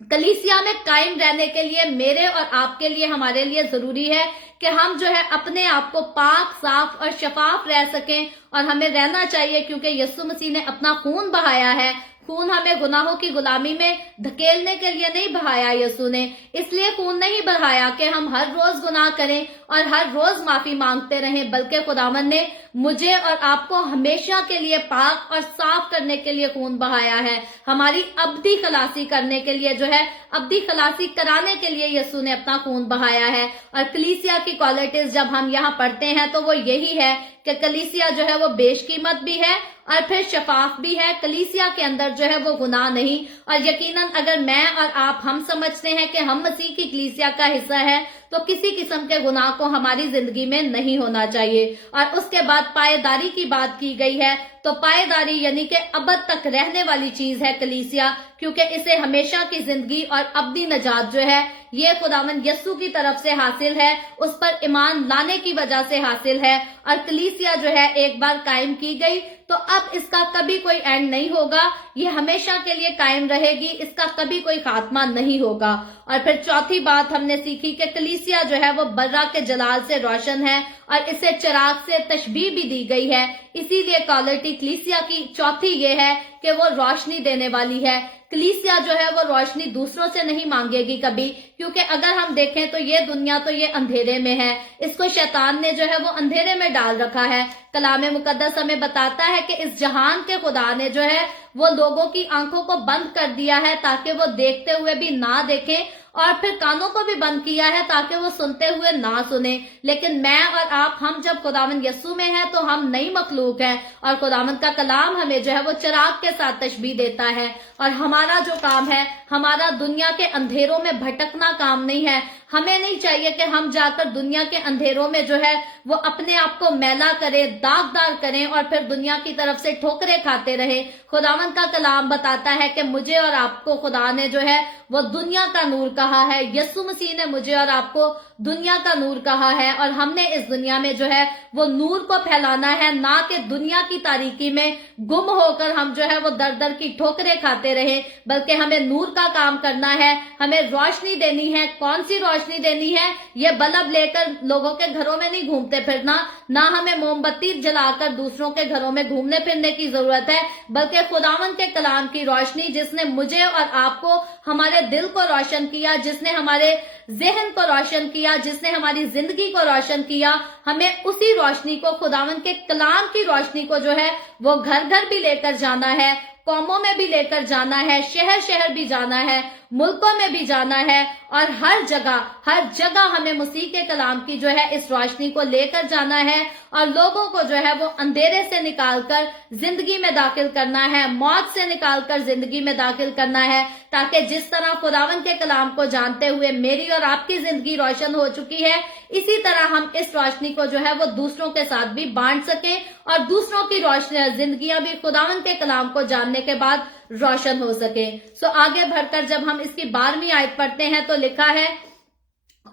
कलीसिया में कायम रहने के लिए मेरे और आपके लिए, हमारे लिए जरूरी है कि हम जो है अपने आप को पाक, साफ और शफाफ रह सकें। और हमें रहना चाहिए क्योंकि यीशु मसीह ने अपना खून बहाया है। खून हमें गुनाहों की गुलामी में धकेलने के लिए नहीं बहाया यीशु ने, इसलिए खून नहीं बहाया कि हम हर रोज गुनाह करें और हर रोज माफी मांगते रहें, बल्कि खुदावन ने मुझे और आपको हमेशा के लिए पाक और साफ करने के लिए खून बहाया है। हमारी अब्दी खलासी करने के लिए जो है, अब्दी खलासी कराने के लिए यीशु ने अपना खून बहाया है। और कलीसिया की क्वालिटीज जब हम यहाँ पढ़ते हैं तो वो यही है कि कलीसिया जो है वो बेशकीमत भी है और फिर शफाफ भी है। कलीसिया के अंदर जो है वो गुनाह नहीं। और यकीनन अगर मैं और आप हम समझते हैं कि हम मसीह की कलीसिया का हिस्सा है तो किसी किस्म के गुनाह को हमारी जिंदगी में नहीं होना चाहिए। और उसके बाद पायेदारी की बात की गई है, तो पायेदारी यानी कि अबद तक रहने वाली चीज है कलीसिया, क्योंकि इसे हमेशा की जिंदगी और अब्दी नजात जो है ये खुदावन यस्सु की तरफ से हासिल है, उस पर ईमान लाने की वजह से हासिल है। और कलीसिया जो है एक बार कायम की गई तो अब इसका कभी कोई एंड नहीं होगा, ये हमेशा के लिए कायम रहेगी, इसका कभी कोई खात्मा नहीं होगा। और फिर चौथी बात हमने सीखी कि कलीसिया जो है वो बर्रा के जलाल से रोशन है और इसे चिराग से तशबीह भी दी गई है। इसीलिए क्वालिटी कलीसिया की चौथी ये है कि वो रोशनी देने वाली है। कलीसिया जो है वो रोशनी दूसरों से नहीं मांगेगी कभी, क्योंकि अगर हम देखें तो ये दुनिया तो ये अंधेरे में है, इसको शैतान ने जो है वो अंधेरे में डाल रखा है। कलामे मुकद्दस हमें बताता है कि इस जहान के खुदा ने जो है वो लोगों की आंखों को बंद कर दिया है ताकि वो देखते हुए भी ना देखें, और फिर कानों को भी बंद किया है ताकि वो सुनते हुए ना सुने। लेकिन मैं और आप, हम जब खुदावंद यस्सु में हैं तो हम नई मखलूक हैं, और खुदावंद का कलाम हमें जो है वो चिराग के साथ तशबीह देता है। और हमारा जो काम है, हमारा दुनिया के अंधेरों में भटकना काम नहीं है। हमें नहीं चाहिए कि हम जाकर दुनिया के अंधेरों में जो है वो अपने आप को मैला करें, दागदार करें और फिर दुनिया की तरफ से ठोकरें खाते रहे। खुदावंद का कलाम बताता है कि मुझे और आपको खुदा ने जो है वो दुनिया का नूर कहा कहा है, यीशु मसीह ने मुझे और आपको दुनिया का नूर कहा है, और हमने इस दुनिया में जो है वो नूर को फैलाना है, ना कि दुनिया की तारीकी में गुम होकर हम जो है वो दर दर की ठोकरें खाते रहे, बल्कि हमें नूर का काम करना है, हमें रोशनी देनी है। कौन सी रोशनी देनी है? ये बल्ब लेकर लोगों के घरों में नहीं घूमते फिरना, ना हमें मोमबत्ती जलाकर दूसरों के घरों में घूमने फिरने की जरूरत है, बल्कि खुदावन के कलाम की रोशनी, जिसने मुझे और आपको, हमारे दिल को रोशन किया, जिसने हमारे जहन को रोशन किया, जिसने हमारी जिंदगी को रोशन किया, हमें उसी रोशनी को, खुदावन के कलाम की रोशनी को जो है वो घर घर भी लेकर जाना है, कौमों में भी लेकर जाना है, शहर शहर भी जाना है, मुल्कों में भी जाना है, और हर जगह हमें मसीह के कलाम की जो है इस रोशनी को लेकर जाना है, और लोगों को जो है वो अंधेरे से निकालकर जिंदगी में दाखिल करना है, मौत से निकालकर जिंदगी में दाखिल करना है, ताकि जिस तरह खुदावन के कलाम को जानते हुए मेरी और आपकी जिंदगी रोशन हो चुकी है, इसी तरह हम इस रोशनी को जो है वो दूसरों के साथ भी बांट सके, और दूसरों की रोशनी जिंदगियां भी खुदावन के कलाम को जानने के बाद रोशन हो सके। सो आगे बढ़कर जब हम इसकी 12वीं आयत पढ़ते हैं तो लिखा है,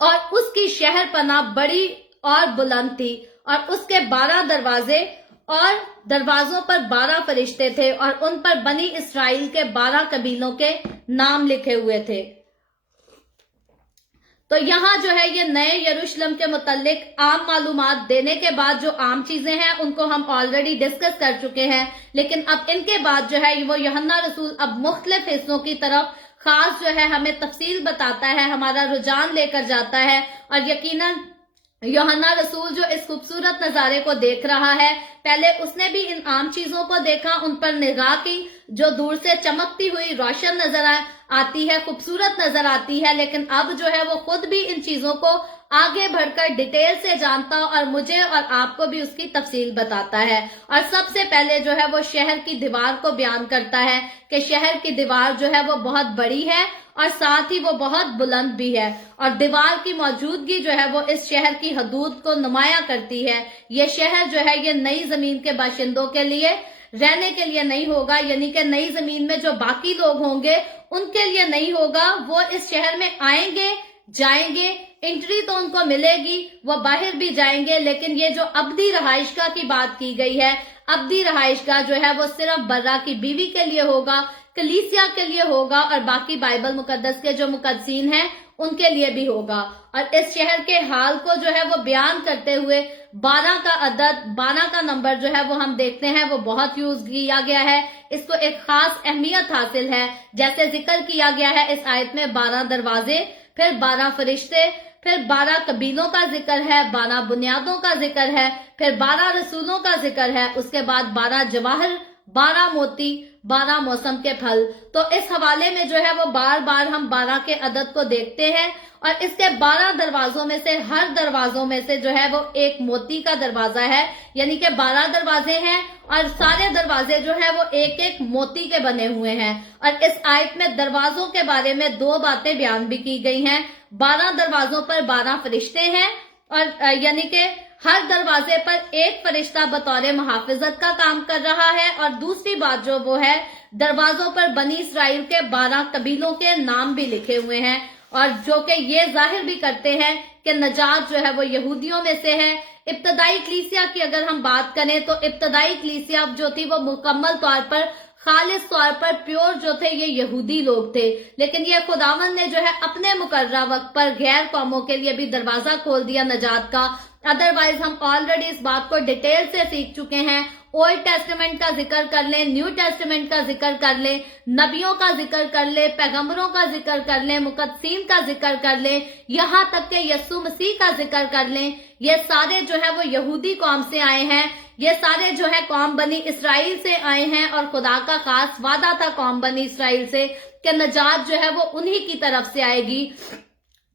और उसकी शहर पनाह बड़ी और बुलंद थी, और उसके 12 दरवाजे, और दरवाजों पर 12 फरिश्ते थे, और उन पर बनी इसराइल के 12 कबीलों के नाम लिखे हुए थे। तो यहाँ जो है ये नए यरूशलेम के मुतालिक आम मालूमात देने के बाद जो आम चीजें हैं उनको हम ऑलरेडी डिस्कस कर चुके हैं, लेकिन अब इनके बाद जो है वो यूहन्ना रसूल अब मुख्तलिफ हिस्सों की तरफ खास जो है हमें तफसील बताता है, हमारा रुझान लेकर जाता है, और यकीनन यूहन्ना रसूल जो इस खूबसूरत नजारे को देख रहा है, पहले उसने भी इन आम चीजों को देखा, उन पर निगाह की, जो दूर से चमकती हुई रोशन नजर आती है, खूबसूरत नजर आती है, लेकिन अब जो है वो खुद भी इन चीजों को आगे बढ़कर डिटेल से जानता और मुझे और आपको भी उसकी तफसील बताता है। और सबसे पहले जो है वो शहर की दीवार को बयान करता है कि शहर की दीवार जो है वो बहुत बड़ी है और साथ ही वो बहुत बुलंद भी है, और दीवार की मौजूदगी जो है वो इस शहर की हदूद को नुमाया करती है। ये शहर जो है ये नई जमीन के बाशिंदों के लिए रहने के लिए नहीं होगा, यानी कि नई जमीन में जो बाकी लोग होंगे उनके लिए नहीं होगा। वो इस शहर में आएंगे, जाएंगे, एंट्री तो उनको मिलेगी, वो बाहर भी जाएंगे, लेकिन ये जो अब्दी रहाइशगाह की बात की गई है, अब्दी रहाइशगाह जो है वो सिर्फ बर्रा की बीवी के लिए होगा, कलीसिया के लिए होगा, और बाकी बाइबल मुकद्दस के जो मुकद्दसीन हैं उनके लिए भी होगा। और इस शहर के हाल को जो है वो बयान करते हुए 12 का अदद, 12 का नंबर जो है वो हम देखते हैं वो बहुत यूज किया गया है, इसको एक खास अहमियत हासिल है। जैसे जिक्र किया गया है इस आयत में 12 दरवाजे, फिर 12 फरिश्ते, फिर 12 कबीलों का जिक्र है, 12 बुनियादों का जिक्र है, फिर 12 रसूलों का जिक्र है, उसके बाद 12 जवाहर, 12 मोती, 12 मौसम के फल। तो इस हवाले में जो है वो बार बार हम 12 के अदद को देखते हैं, और इसके 12 दरवाजों में से हर दरवाजों में से जो है वो एक मोती का दरवाजा है, यानी कि 12 दरवाजे हैं और सारे दरवाजे जो है वो एक एक मोती के बने हुए हैं। और इस आयत में दरवाजों के बारे में 2 बातें बयान भी की गई हैं। 12 दरवाजों पर 12 फरिश्ते हैं, और यानी कि हर दरवाजे पर एक फरिश्ता बतौर मुहाफिजत का काम कर रहा है। और दूसरी बात जो वो है, दरवाजों पर बनी इसराइल के 12 कबीलों के नाम भी लिखे हुए हैं, और जो कि ये जाहिर भी करते हैं कि नजात जो है वो यहूदियों में से है। इब्तदाई कलीसिया की अगर हम बात करें तो इब्तदाई कलीसिया जो थी वो मुकम्मल तौर पर, खालिस तौर पर प्योर जो थे ये यहूदी लोग थे, लेकिन ये खुदावन ने जो है अपने मुकर्रर वक्त पर गैर कौमों के लिए भी दरवाजा खोल दिया नजात का। अदरवाइज हम ऑलरेडी इस बात को डिटेल से सीख चुके हैं। ओल्ड टेस्टामेंट का जिक्र कर लें, न्यू टेस्टामेंट का जिक्र कर लें, नबियों का जिक्र कर लें, पैगंबरों का जिक्र कर लें, मुकद्दसीन का जिक्र कर लें, यहाँ तक कि यीशु मसीह का जिक्र कर लें, ये सारे जो है वो यहूदी कौम से आए हैं। ये सारे जो है कौम बनी इसराइल से आए हैं, और खुदा का खास वादा था कौम बनी इसराइल से कि नजात जो है वो उन्हीं की तरफ से आएगी।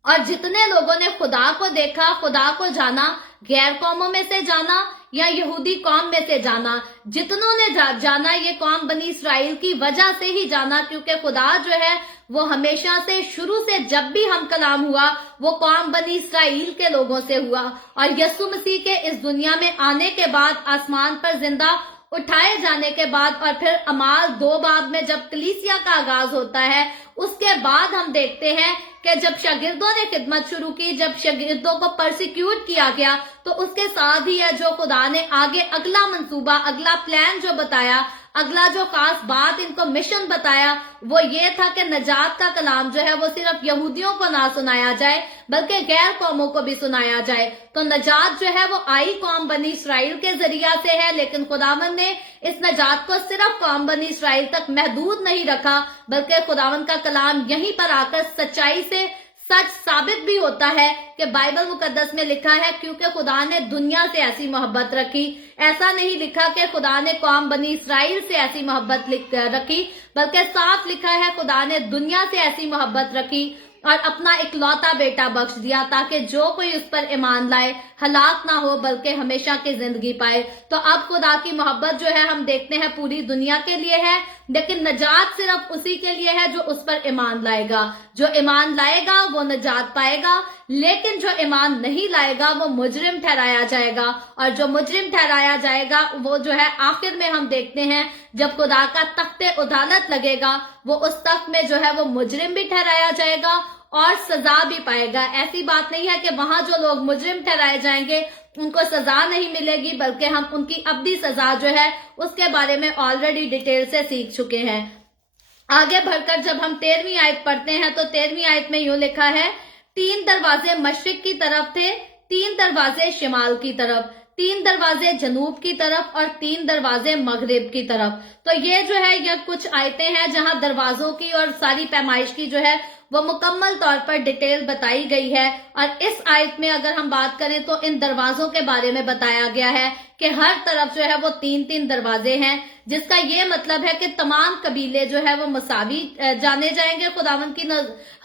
और जितने लोगों ने खुदा को देखा, खुदा को जाना, गैर कौमों में से जाना या यहूदी कौम में से जाना, जितनों ने जाना ये कौम बनी इसराइल की वजह से ही जाना, क्योंकि खुदा जो है वो हमेशा से, शुरू से जब भी हम कलाम हुआ वो कौम बनी इसराइल के लोगों से हुआ। और यीशु मसीह के इस दुनिया में आने के बाद आसमान पर जिंदा उठाए जाने के बाद और फिर अमाल 2 बाब में जब कलीसिया का आगाज होता है, उसके बाद हम देखते हैं कि जब शागिर्दों ने खिदमत शुरू की, जब शागिर्दों को परसिक्यूट किया गया, तो उसके साथ ही है जो खुदा ने आगे अगला मंसूबा, अगला प्लान जो बताया, अगला जो खास बात इनको मिशन बताया, वो ये था कि नजात का कलाम जो है वो सिर्फ यहूदियों को ना सुनाया जाए बल्कि गैर कौमों को भी सुनाया जाए। तो नजात जो है वो आई कौम बनी इसराइल के जरिया से है, लेकिन खुदावन ने इस नजात को सिर्फ कौम बनी इसराइल तक महदूद नहीं रखा, बल्कि खुदावन का कलाम यहीं पर आकर सच्चाई से सच साबित भी होता है कि बाइबल मुकद्दस में लिखा है, क्योंकि खुदा ने दुनिया से ऐसी मोहब्बत रखी। ऐसा नहीं लिखा कि खुदा ने कौम बनी इसराइल से ऐसी मोहब्बत रखी, बल्कि साफ लिखा है खुदा ने दुनिया से ऐसी मोहब्बत रखी और अपना इकलौता बेटा बख्श दिया, ताकि जो कोई उस पर ईमान लाए हलाक ना हो बल्कि हमेशा की जिंदगी पाए। तो अब खुदा की मोहब्बत जो है हम देखते हैं पूरी दुनिया के लिए है, लेकिन नजात सिर्फ उसी के लिए है जो उस पर ईमान लाएगा। जो ईमान लाएगा वो नजात पाएगा, लेकिन जो ईमान नहीं लाएगा वो मुजरिम ठहराया जाएगा, और जो मुजरिम ठहराया जाएगा वो जो है आखिर में हम देखते हैं जब खुदा का तख्ते उदालत लगेगा, वो उस तख्त में जो है वो मुजरिम भी ठहराया जाएगा और सजा भी पाएगा। ऐसी बात नहीं है कि वहां जो लोग मुजरिम ठहराए जाएंगे उनको सजा नहीं मिलेगी, बल्कि हम उनकी अब्दी सजा जो है उसके बारे में ऑलरेडी डिटेल से सीख चुके हैं। आगे बढ़कर जब हम 13वीं आयत पढ़ते हैं तो 13वीं आयत में यूं लिखा है, 3 दरवाजे मशरिक की तरफ थे, 3 दरवाजे शिमाल की तरफ, 3 दरवाजे जनूब की तरफ और 3 दरवाजे मगरिब की तरफ। तो ये जो है ये कुछ आयतें हैं जहां दरवाजों की और सारी पैमाइश की जो है वो मुकम्मल तौर पर डिटेल बताई गई है। और इस आयत में अगर हम बात करें तो इन दरवाजों के बारे में बताया गया है कि हर तरफ जो है वो 3-3 दरवाजे हैं, जिसका ये मतलब है कि तमाम कबीले जो है वो मसावी जाने जाएंगे खुदावंद की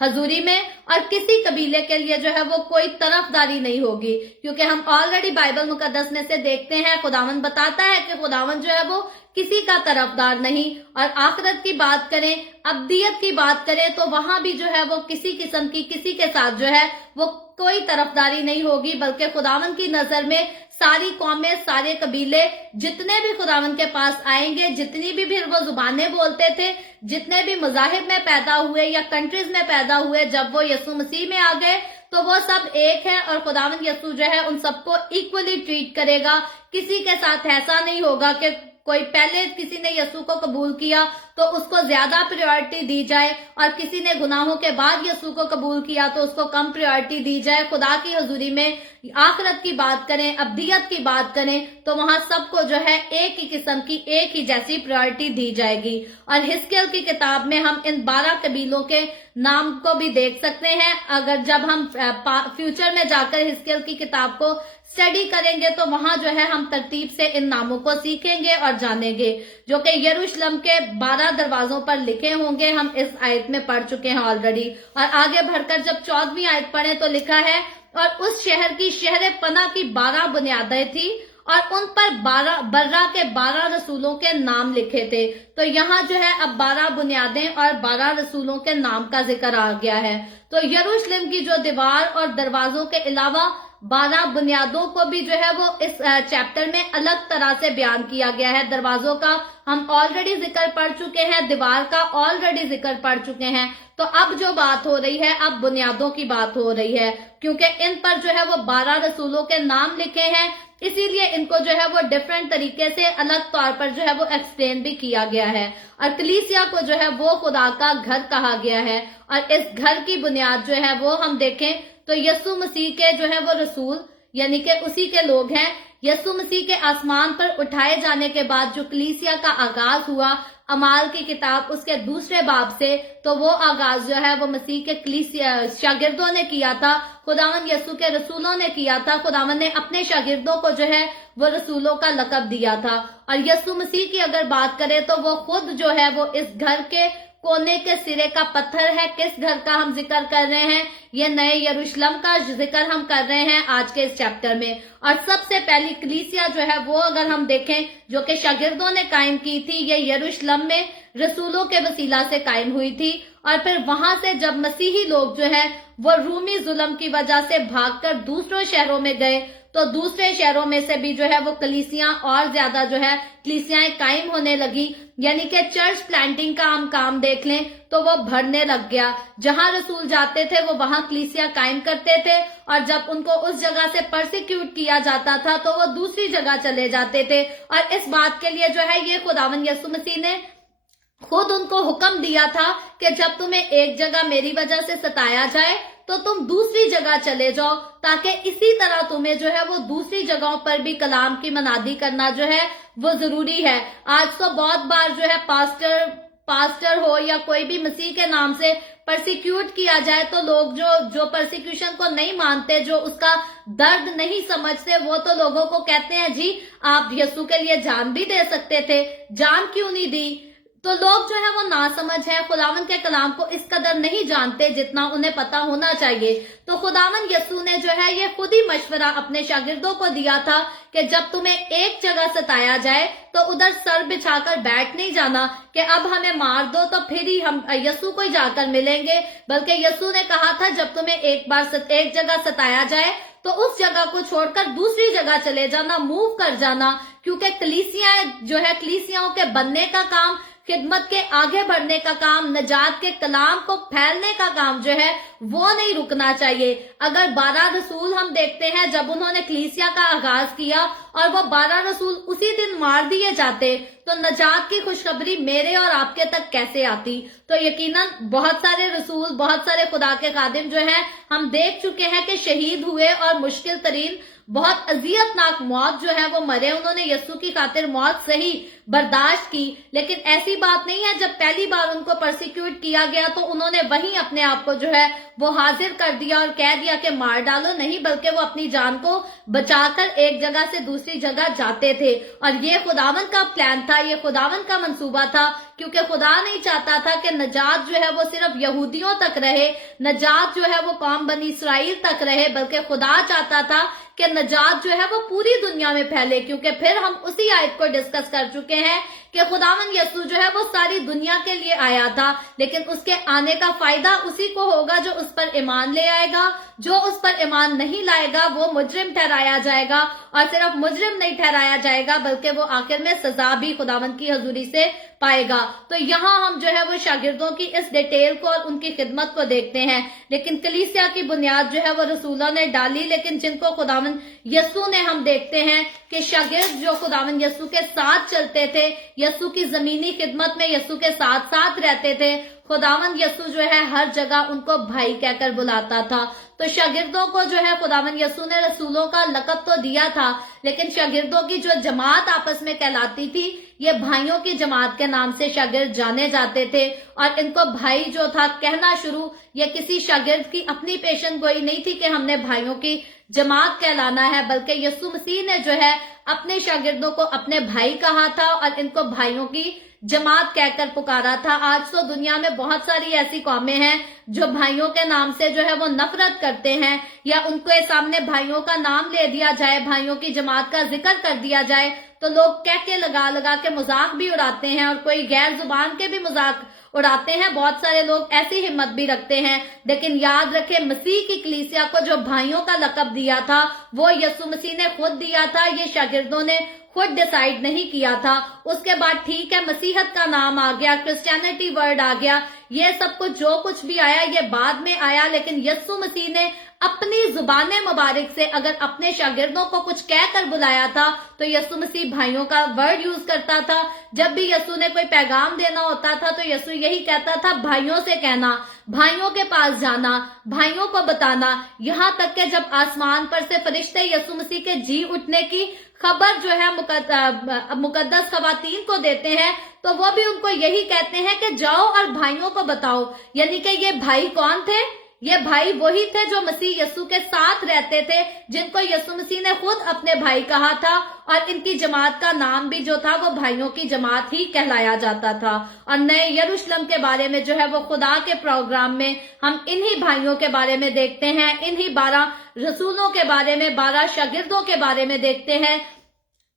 हजूरी में, और किसी कबीले के लिए जो है वो कोई तरफदारी नहीं होगी, क्योंकि हम ऑलरेडी बाइबल मुकद्दस में से देखते हैं खुदावंद बताता है कि खुदावंद जो है वो किसी का तरफदार नहीं। और आखिरत की बात करें, अब्दियत की बात करें, तो वहां भी जो है वो किसी किस्म की किसी के साथ जो है वो कोई तरफदारी नहीं होगी, बल्कि खुदावंद की नजर में सारी कौमें, सारे कबीले जितने भी खुदावंद के पास आएंगे, जितनी भी फिर वो जुबानें बोलते थे, जितने भी मजाहिब में पैदा हुए या कंट्रीज में पैदा हुए, जब वो यीशु मसीह में आ गए तो वो सब एक है और खुदावंद यीशु जो है उन सबको इक्वली ट्रीट करेगा। किसी के साथ ऐसा नहीं होगा कि कोई पहले किसी ने यीशु को कबूल किया तो उसको ज्यादा प्रायोरिटी दी जाए, और किसी ने गुनाहों के बाद यीशु को कबूल किया तो उसको कम प्रायोरिटी दी जाए। खुदा की हजूरी में आखिरत की बात करें, अब्दियत की बात करें, तो वहां सबको जो है एक ही किस्म की, एक ही जैसी प्रायोरिटी दी जाएगी। और हिस्कियल की किताब में हम इन 12 कबीलों के नाम को भी देख सकते हैं। अगर जब हम फ्यूचर में जाकर हिस्कियल की किताब को स्टडी करेंगे तो वहां जो है हम तरतीब से इन नामों को सीखेंगे और जानेंगे, जो कि यरूशलेम के 12 दरवाजों पर लिखे होंगे। हम इस आयत में पढ़ चुके हैं ऑलरेडी। और आगे बढ़कर जब 14वीं आयत पढ़े तो लिखा है, और उस शहर की शहर पना की 12 बुनियादें थी और उन पर बर्रा के 12 रसूलों के नाम लिखे थे। तो यहाँ जो है अब 12 बुनियादें और 12 रसूलों के नाम का जिक्र आ गया है। तो यरूशलेम की जो दीवार और दरवाजों के अलावा 12 बुनियादों को भी जो है वो इस चैप्टर में अलग तरह से बयान किया गया है। दरवाजों का हम ऑलरेडी जिक्र पढ़ चुके हैं, दीवार का ऑलरेडी जिक्र पढ़ चुके हैं। तो अब जो बात हो रही है, अब बुनियादों की बात हो रही है, क्योंकि इन पर जो है वो 12 रसूलों के नाम लिखे हैं, इसीलिए इनको जो है वो डिफरेंट तरीके से अलग तौर पर जो है वो एक्सप्लेन भी किया गया है। और कलीसिया को जो है वो खुदा का घर कहा गया है। और इस घर की बुनियाद जो है वो हम देखें तो यीशु मसीह के जो है वो रसूल यानी कि उसी के लोग हैं। यीशु मसीह के आसमान पर उठाए जाने के बाद जो कलीसिया का आगाज हुआ, अमाल की किताब उसके दूसरे बाब से, तो वो आगाज जो है वो मसीह के कलीसिया शागिर्दों ने किया था, खुदावंद यीशु के रसूलों ने किया था। खुदावंद ने अपने शागिर्दों को जो है वो रसूलों का लक़ब दिया था। और यीशु मसीह की अगर बात करें तो वो खुद जो है वो इस घर के कोने के सिरे का पत्थर है। किस घर का हम जिक्र कर रहे हैं? ये नए यरूशलेम का जिक्र हम कर रहे हैं आज के इस चैप्टर में। और सबसे पहली कलीसिया जो है वो अगर हम देखें जो कि शागिर्दों ने कायम की थी, ये यरूशलेम में रसूलों के वसीला से कायम हुई थी। اور پھر وہاں سے جب مسیحی لوگ جو ہے وہ رومی ظلم کی وجہ سے بھاگ کر دوسروں شہروں میں گئے تو دوسرے شہروں میں سے بھی جو ہے وہ کلیسیاں اور زیادہ جو ہے کلیسیاں قائم ہونے لگی، یعنی کہ چرچ پلانٹنگ کا ہم کام دیکھ لیں تو وہ بڑھنے لگ گیا۔ جہاں رسول جاتے تھے وہ وہاں کلیسیاں قائم کرتے تھے، اور جب ان کو اس جگہ سے پرسیکیوٹ کیا جاتا تھا تو وہ دوسری جگہ چلے جاتے تھے، اور اس بات کے لیے جو ہے یہ خداوند یسوع مسیح نے خود ان کو حکم دیا تھا کہ جب تمہیں ایک جگہ میری وجہ سے ستایا جائے تو تم دوسری جگہ چلے جاؤ، تاکہ اسی طرح تمہیں جو ہے وہ دوسری جگہوں پر بھی کلام کی منادی کرنا جو ہے وہ ضروری ہے۔ آج تو بہت بار جو ہے پاسٹر ہو یا کوئی بھی مسیح کے نام سے پرسیکیوٹ کیا جائے تو لوگ جو پرسیکیوشن کو نہیں مانتے، جو اس کا درد نہیں سمجھتے، وہ تو لوگوں کو کہتے ہیں جی آپ یسوع کے لیے جان بھی دے سکتے تھے، جان کیوں نہیں دی؟ تو لوگ جو ہے وہ ناسمجھ ہیں، خداوند کے کلام کو اس قدر نہیں جانتے جتنا انہیں پتا ہونا چاہیے۔ تو خداوند یسوع نے جو ہے یہ خود ہی مشورہ اپنے شاگردوں کو دیا تھا کہ جب تمہیں ایک جگہ ستایا جائے تو ادھر سر بچھا کر بیٹھ نہیں جانا کہ اب ہمیں مار دو تو پھر ہی ہم یسوع کو ہی جا کر ملیں گے، بلکہ یسوع نے کہا تھا جب تمہیں ایک جگہ ستایا جائے تو اس جگہ کو چھوڑ کر دوسری جگہ چلے جانا، موو کر جانا، کیونکہ کلیسیاں کے بننے کا کام، خدمت کے آگے بڑھنے کا کام، نجات کے کلام کو پھیلنے کا کام جو ہے وہ نہیں رکنا چاہیے۔ اگر 12 رسول ہم دیکھتے ہیں جب انہوں نے کلیسیا کا آغاز کیا اور وہ 12 رسول اسی دن مار دیے جاتے تو نجات کی خوشخبری میرے اور آپ کے تک کیسے آتی؟ تو یقیناً بہت سارے رسول، بہت سارے خدا کے خادم جو ہیں ہم دیکھ چکے ہیں کہ شہید ہوئے اور مشکل ترین بہت اذیت ناک موت جو ہے وہ مرے، انہوں نے یسوع کی خاطر موت صحیح برداشت کی۔ لیکن ایسی بات نہیں ہے جب پہلی بار ان کو پرسیکیوٹ کیا گیا تو انہوں نے وہیں اپنے آپ کو جو ہے وہ حاضر کر دیا اور کہہ دیا کہ مار ڈالو، نہیں، بلکہ وہ اپنی جان کو بچا کر ایک جگہ سے دوسری جگہ جاتے تھے۔ اور یہ خداوند کا پلان تھا، یہ خداوند کا منصوبہ تھا، کیونکہ خدا نہیں چاہتا تھا کہ نجات جو ہے وہ صرف یہودیوں تک رہے، نجات جو ہے وہ قوم بنی اسرائیل تک رہے، بلکہ خدا چاہتا تھا کہ نجات جو ہے وہ پوری دنیا میں پھیلے، کیونکہ پھر ہم اسی آیت کو ڈسکس کر چکے ہیں کہ خداوند یسوع جو ہے وہ ساری دنیا کے لیے آیا تھا، لیکن اس کے آنے کا فائدہ اسی کو ہوگا جو اس پر ایمان لے آئے گا۔ جو اس پر ایمان نہیں لائے گا وہ مجرم ٹھہرایا جائے گا، اور صرف مجرم نہیں ٹھہرایا جائے گا بلکہ وہ آخر میں سزا بھی خداوند کی حضوری سے پائے گا۔ تو یہاں ہم جو ہے وہ شاگردوں کی اس ڈیٹیل کو اور ان کی خدمت کو دیکھتے ہیں، لیکن کلیسیا کی بنیاد جو ہے وہ رسولوں نے ڈالی، لیکن جن کو خداوند یسوع نے، ہم دیکھتے ہیں کہ شاگرد جو خداوند یسوع کے ساتھ چلتے تھے، یسوع کی زمینی خدمت میں یسوع کے ساتھ ساتھ رہتے تھے، خداوند یسوع جو ہے ہر جگہ ان کو بھائی کہہ کر بلاتا تھا۔ تو شاگردوں کو جو ہے خداوند یسوع نے رسولوں کا لقب تو دیا تھا، لیکن شاگردوں کی جو جماعت آپس میں کہلاتی تھی، یہ بھائیوں کی جماعت کے نام سے شاگرد جانے جاتے تھے، اور ان کو بھائی جو تھا کہنا شروع، یہ کسی شاگرد کی اپنی پیشن گوئی نہیں تھی کہ ہم نے بھائیوں کی جماعت کہلانا ہے، بلکہ یسوع مسیح نے جو ہے اپنے شاگردوں کو اپنے بھائی کہا تھا اور ان کو بھائیوں کی جماعت کہہ کر پکارا تھا۔ آج تو دنیا میں بہت ساری ایسی قومیں ہیں جو بھائیوں کے نام سے جو ہے وہ نفرت کرتے ہیں، یا ان کے سامنے بھائیوں کا نام لے دیا جائے، بھائیوں کی جماعت کا ذکر کر دیا جائے تو لوگ کہہ کے لگا کے مذاق بھی اڑاتے ہیں، اور کوئی غیر زبان کے بھی مذاق اڑاتے ہیں۔ بہت سارے لوگ ایسی ہمت بھی رکھتے ہیں، لیکن یاد رکھیں مسیح کی کلیسیا کو جو بھائیوں کا لقب دیا تھا وہ یسوع مسیح نے خود دیا تھا، یہ شاگردوں نے خود ڈیسائیڈ نہیں کیا تھا۔ اس کے بعد ٹھیک ہے مسیحت کا نام آ گیا، کرسچینٹی ورڈ آ گیا، یہ سب کچھ جو کچھ بھی آیا یہ بعد میں آیا، لیکن یسوع مسیح نے اپنی زبان مبارک سے اگر اپنے شاگردوں کو کچھ کہہ کر بلایا تھا تو یسوع مسیح بھائیوں کا ورڈ یوز کرتا تھا۔ جب بھی یسوع نے کوئی پیغام دینا ہوتا تھا تو یسوع یہی کہتا تھا، بھائیوں سے کہنا، بھائیوں کے پاس جانا، بھائیوں کو بتانا، یہاں تک کہ جب آسمان پر سے فرشتے یسوع مسیح کے جی اٹھنے کی خبر جو ہے مقدس خواتین کو دیتے ہیں تو وہ بھی ان کو یہی کہتے ہیں کہ جاؤ اور بھائیوں کو بتاؤ، یعنی کہ یہ بھائی کون تھے؟ یہ بھائی وہی تھے جو مسیح یسوع کے ساتھ رہتے تھے، جن کو یسوع مسیح نے خود اپنے بھائی کہا تھا، اور ان کی جماعت کا نام بھی جو تھا وہ بھائیوں کی جماعت ہی کہلایا جاتا تھا۔ اور نئے یروشلم کے بارے میں جو ہے وہ خدا کے پروگرام میں ہم انہی بھائیوں کے بارے میں دیکھتے ہیں، انہی 12 رسولوں کے بارے میں، 12 شاگردوں کے بارے میں دیکھتے ہیں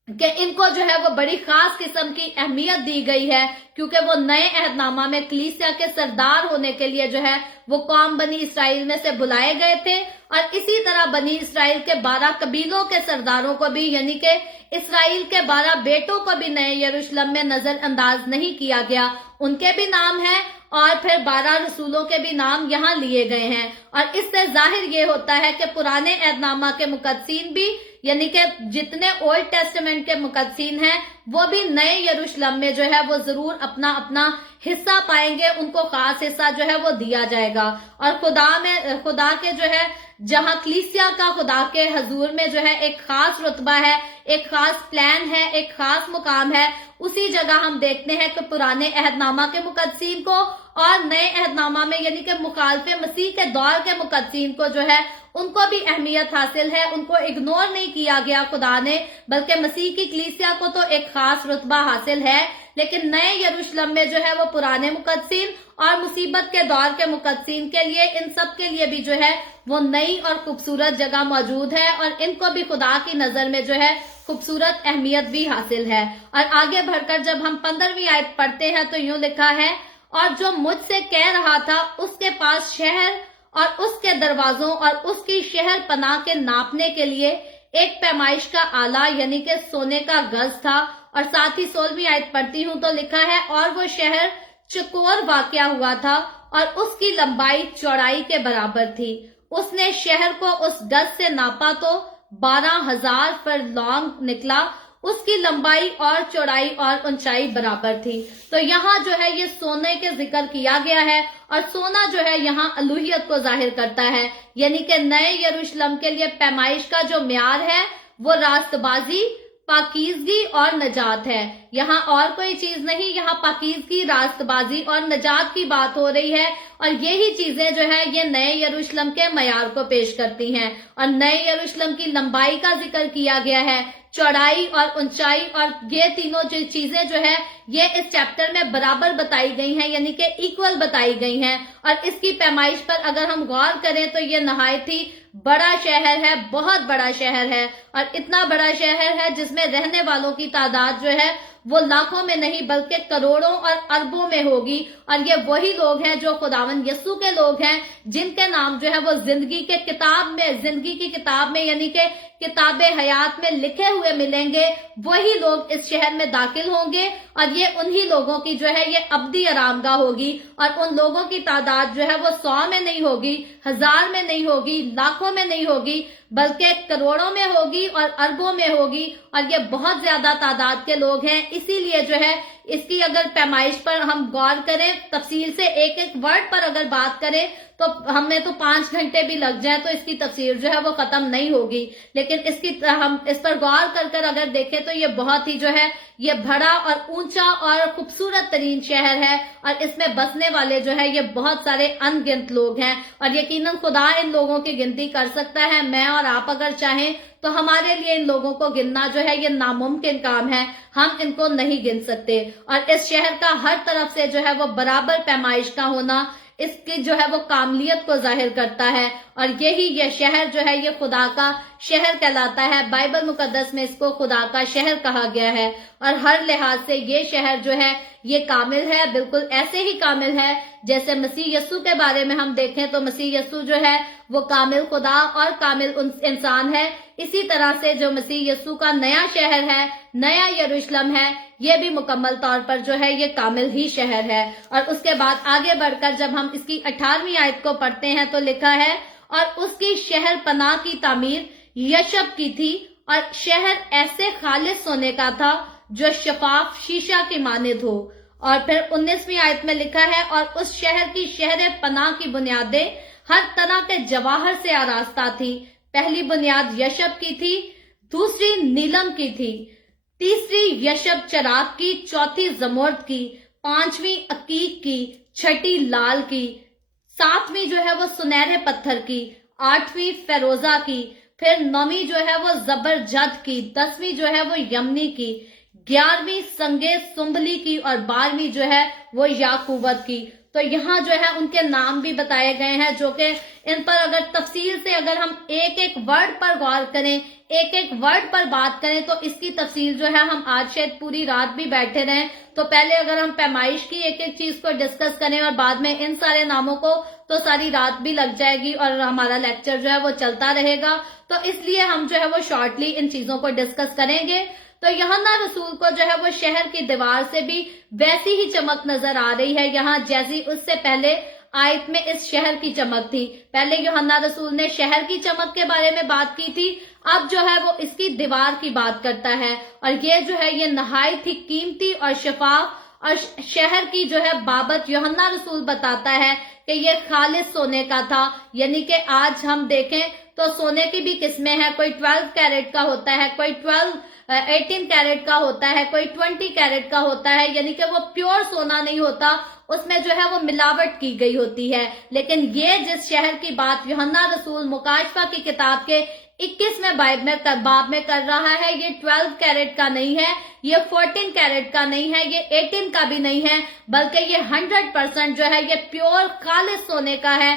کہ इनको जो है वो बड़ी खास किस्म की अहमियत दी गई है, क्योंकि वो नए अहदनामा में कलीसिया के सरदार होने के लिए जो है वो कौम बनी इसराइल में से बुलाए गए थे। और इसी तरह बनी इसराइल के 12 कबीलों के सरदारों को भी, यानी कि इसराइल के 12 बेटों को भी नए यरूशलेम में नजरअंदाज नहीं किया गया, उनके भी नाम है और फिर 12 रसूलों के भी नाम यहाँ लिए गए हैं। और इससे जाहिर ये होता है कि पुराने अहदनामा के मुकद्दसीन भी, यानी कि जितने ओल्ड टेस्टामेंट के मुकद्दसीन हैं, वो भी नए यरूशलेम में जो है वो जरूर अपना अपना हिस्सा पाएंगे, उनको खास हिस्सा जो है वो दिया जाएगा। और खुदा के जो है, जहां कलीसिया का खुदा के हजूर में जो है एक खास रुतबा है, एक खास प्लान है, एक खास मुकाम है, उसी जगह हम देखते हैं कि पुराने अहदनामा के मुकद्दसीन को और नए अहदनामा में, यानी कि मुखालफे मसीह के दौर के मुकद्दसीन को जो है उनको भी अहमियत हासिल है, उनको इग्नोर नहीं किया गया खुदा ने, बल्कि मसीह की कलीसिया को तो एक खास रुतबा हासिल है। लेकिन नए यरूशलेम में जो है वो पुराने मुकद्दसीन और मुसीबत के दौर के मुकद्दसीन के लिए, इन सब के लिए भी जो है वो नई और खूबसूरत जगह मौजूद है और इनको भी खुदा की नजर में जो है खूबसूरत अहमियत भी हासिल है। और आगे बढ़कर जब हम 15वीं आयत पढ़ते हैं तो यूं लिखा है, और जो मुझसे कह रहा था उसके पास शहर और उसके दरवाजों और उसकी शहर पनाह के नापने के लिए एक पैमाइश का आला, यानी कि सोने का गज था। और साथ ही 16वीं आयत पढ़ती हूं तो लिखा है, और वो शहर चकोर वाक़या हुआ था और उसकी लंबाई चौड़ाई के बराबर थी। उसने शहर को उस गज से नापा तो 12,000 फरलॉन्ग निकला, उसकी लंबाई और चौड़ाई और ऊंचाई बराबर थी। तो यहाँ जो है ये सोने के जिक्र किया गया है और सोना जो है यहाँ अलूहियत को जाहिर करता है, यानी कि नए यरूशलेम के लिए पैमाइश का जो म्यार है वो रास्तबाजी, पाकीज़गी और नजात है। यहाँ और कोई चीज नहीं, यहाँ पाकीज़गी, रास्तबाजी और नजात की बात हो रही है। और यही चीजें जो है ये नए यरूशलेम के मयार को पेश करती हैं। और नए यरूशलेम की लंबाई का जिक्र किया गया है, चौड़ाई और ऊंचाई, और ये तीनों जो चीजें जो है ये इस चैप्टर में बराबर बताई गई हैं, यानी कि इक्वल बताई गई हैं। और इसकी पैमाइश पर अगर हम गौर करें तो ये नहायत ही बड़ा शहर है, बहुत बड़ा शहर है। और इतना बड़ा शहर है जिसमें रहने वालों की तादाद जो है वो लाखों में नहीं बल्कि करोड़ों और अरबों में होगी। और ये वही लोग हैं जो खुदावंद यस्सु के लोग हैं, जिनके नाम जो है वो जिंदगी की किताब में यानी कि किताबे हयात में लिखे हुए मिलेंगे। वही लोग इस शहर में दाखिल होंगे और ये उन्हीं लोगों की जो है ये अब्दी आरामगाह होगी। और उन लोगों की तादाद जो है वो 100 में नहीं होगी, 1000 में नहीं होगी, लाखों में नहीं होगी, बल्कि करोड़ों में होगी और अरबों में होगी। और ये बहुत ज्यादा तादाद के लोग हैं। इसीलिए जो है इसकी अगर पैमाइश पर हम गौर करें, तफसील से एक एक वर्ड पर अगर बात करें तो हमें तो 5 घंटे भी लग जाए तो इसकी तफसीर जो है वो खत्म नहीं होगी। लेकिन हम इस पर गौर कर अगर देखें तो ये बहुत ही जो है ये बड़ा और ऊंचा और खूबसूरत तरीन शहर है। और इसमें बसने वाले जो है ये बहुत सारे अनगिनत लोग हैं। और यकीनन खुदा इन लोगों की गिनती कर सकता है। मैं और आप अगर चाहें तो हमारे लिए इन लोगों को गिनना जो है ये नामुमकिन काम है, हम इनको नहीं गिन सकते। और इस शहर का हर तरफ से जो है वो बराबर पैमाइश का होना इसकी जो है वो कामलियत को जाहिर करता है। और यही ये शहर जो है ये खुदा का शहर कहलाता है। बाइबल मुकद्दस में इसको खुदा का शहर कहा गया है। और हर लिहाज से ये शहर जो है ये कामिल है, बिल्कुल ऐसे ही कामिल है जैसे मसीह यस्सु के बारे में हम देखें तो मसीह यस्सु जो है वो कामिल खुदा और कामिल इंसान है। इसी तरह से जो मसीह यस्सु का नया शहर है, नया यरूशलेम है, ये भी मुकम्मल तौर पर जो है ये कामिल ही शहर है। और उसके बाद आगे बढ़कर जब हम इसकी 18वीं आयत को पढ़ते हैं तो लिखा है, और उसकी शहर पनाह की तामीर यशब की थी और शहर ऐसे खालिस सोने का था जो शफाफ शीशा की मानिद हो। और फिर 19वीं आयत में लिखा है, और उस शहर की शहर पनाह की बुनियादें हर तरह के जवाहर से आरास्ता थी। पहली बुनियाद यशब की थी, दूसरी नीलम की थी, तीसरी यशब चराग की, चौथी जमोर्द की, 5वीं अकीक की, 6ठी लाल की, 7वीं जो है वो सुनहरे पत्थर की, 8वीं फेरोजा की, फिर 9वीं जो है वो जबरजद की, 10वीं जो है वो यमनी की, 11वीं संगे सुंबली की और 12वीं जो है वो याकूबत की। तो यहाँ जो है उनके नाम भी बताए गए हैं, जो कि इन पर अगर तफसील से अगर हम एक एक वर्ड पर गौर करें, एक एक वर्ड पर बात करें, तो इसकी तफसील जो है हम आज शायद पूरी रात भी बैठे रहें। तो पहले अगर हम पैमाइश की एक एक चीज को डिस्कस करें और बाद में इन सारे नामों को, तो सारी रात भी लग जाएगी और हमारा लेक्चर जो है वो चलता रहेगा। तो इसलिए हम जो है वो शॉर्टली इन चीजों को डिस्कस करेंगे। तो यूहन्ना रसूल को जो है वो शहर की दीवार से भी वैसी ही चमक नजर आ रही है यहाँ, जैसी उससे पहले आयत में इस शहर की चमक थी। पहले यूहन्ना रसूल ने शहर की चमक के बारे में बात की थी, अब जो है वो इसकी दीवार की बात करता है। और ये जो है ये नहायत ही कीमती और शफाफ और शहर की जो है बाबत यूहन्ना रसूल बताता है कि ये खालिस सोने का था। यानी कि आज हम देखें तो सोने की भी किस्में हैं, कोई 12 कैरेट का होता है, कोई 18 कैरेट का होता है, कोई 20 कैरेट का होता है। यानी कि वो प्योर सोना नहीं होता, उसमें जो है वो मिलावट की गई होती है। लेकिन ये जिस शहर की बात यूहन्ना रसूल मुकाशफा की किताब के 21वें बाब में कर रहा है, ये 12 कैरेट का नहीं है, ये 14 कैरेट का नहीं है, ये 18 का भी नहीं है, बल्कि ये 100% जो है ये प्योर खालिस सोने का है।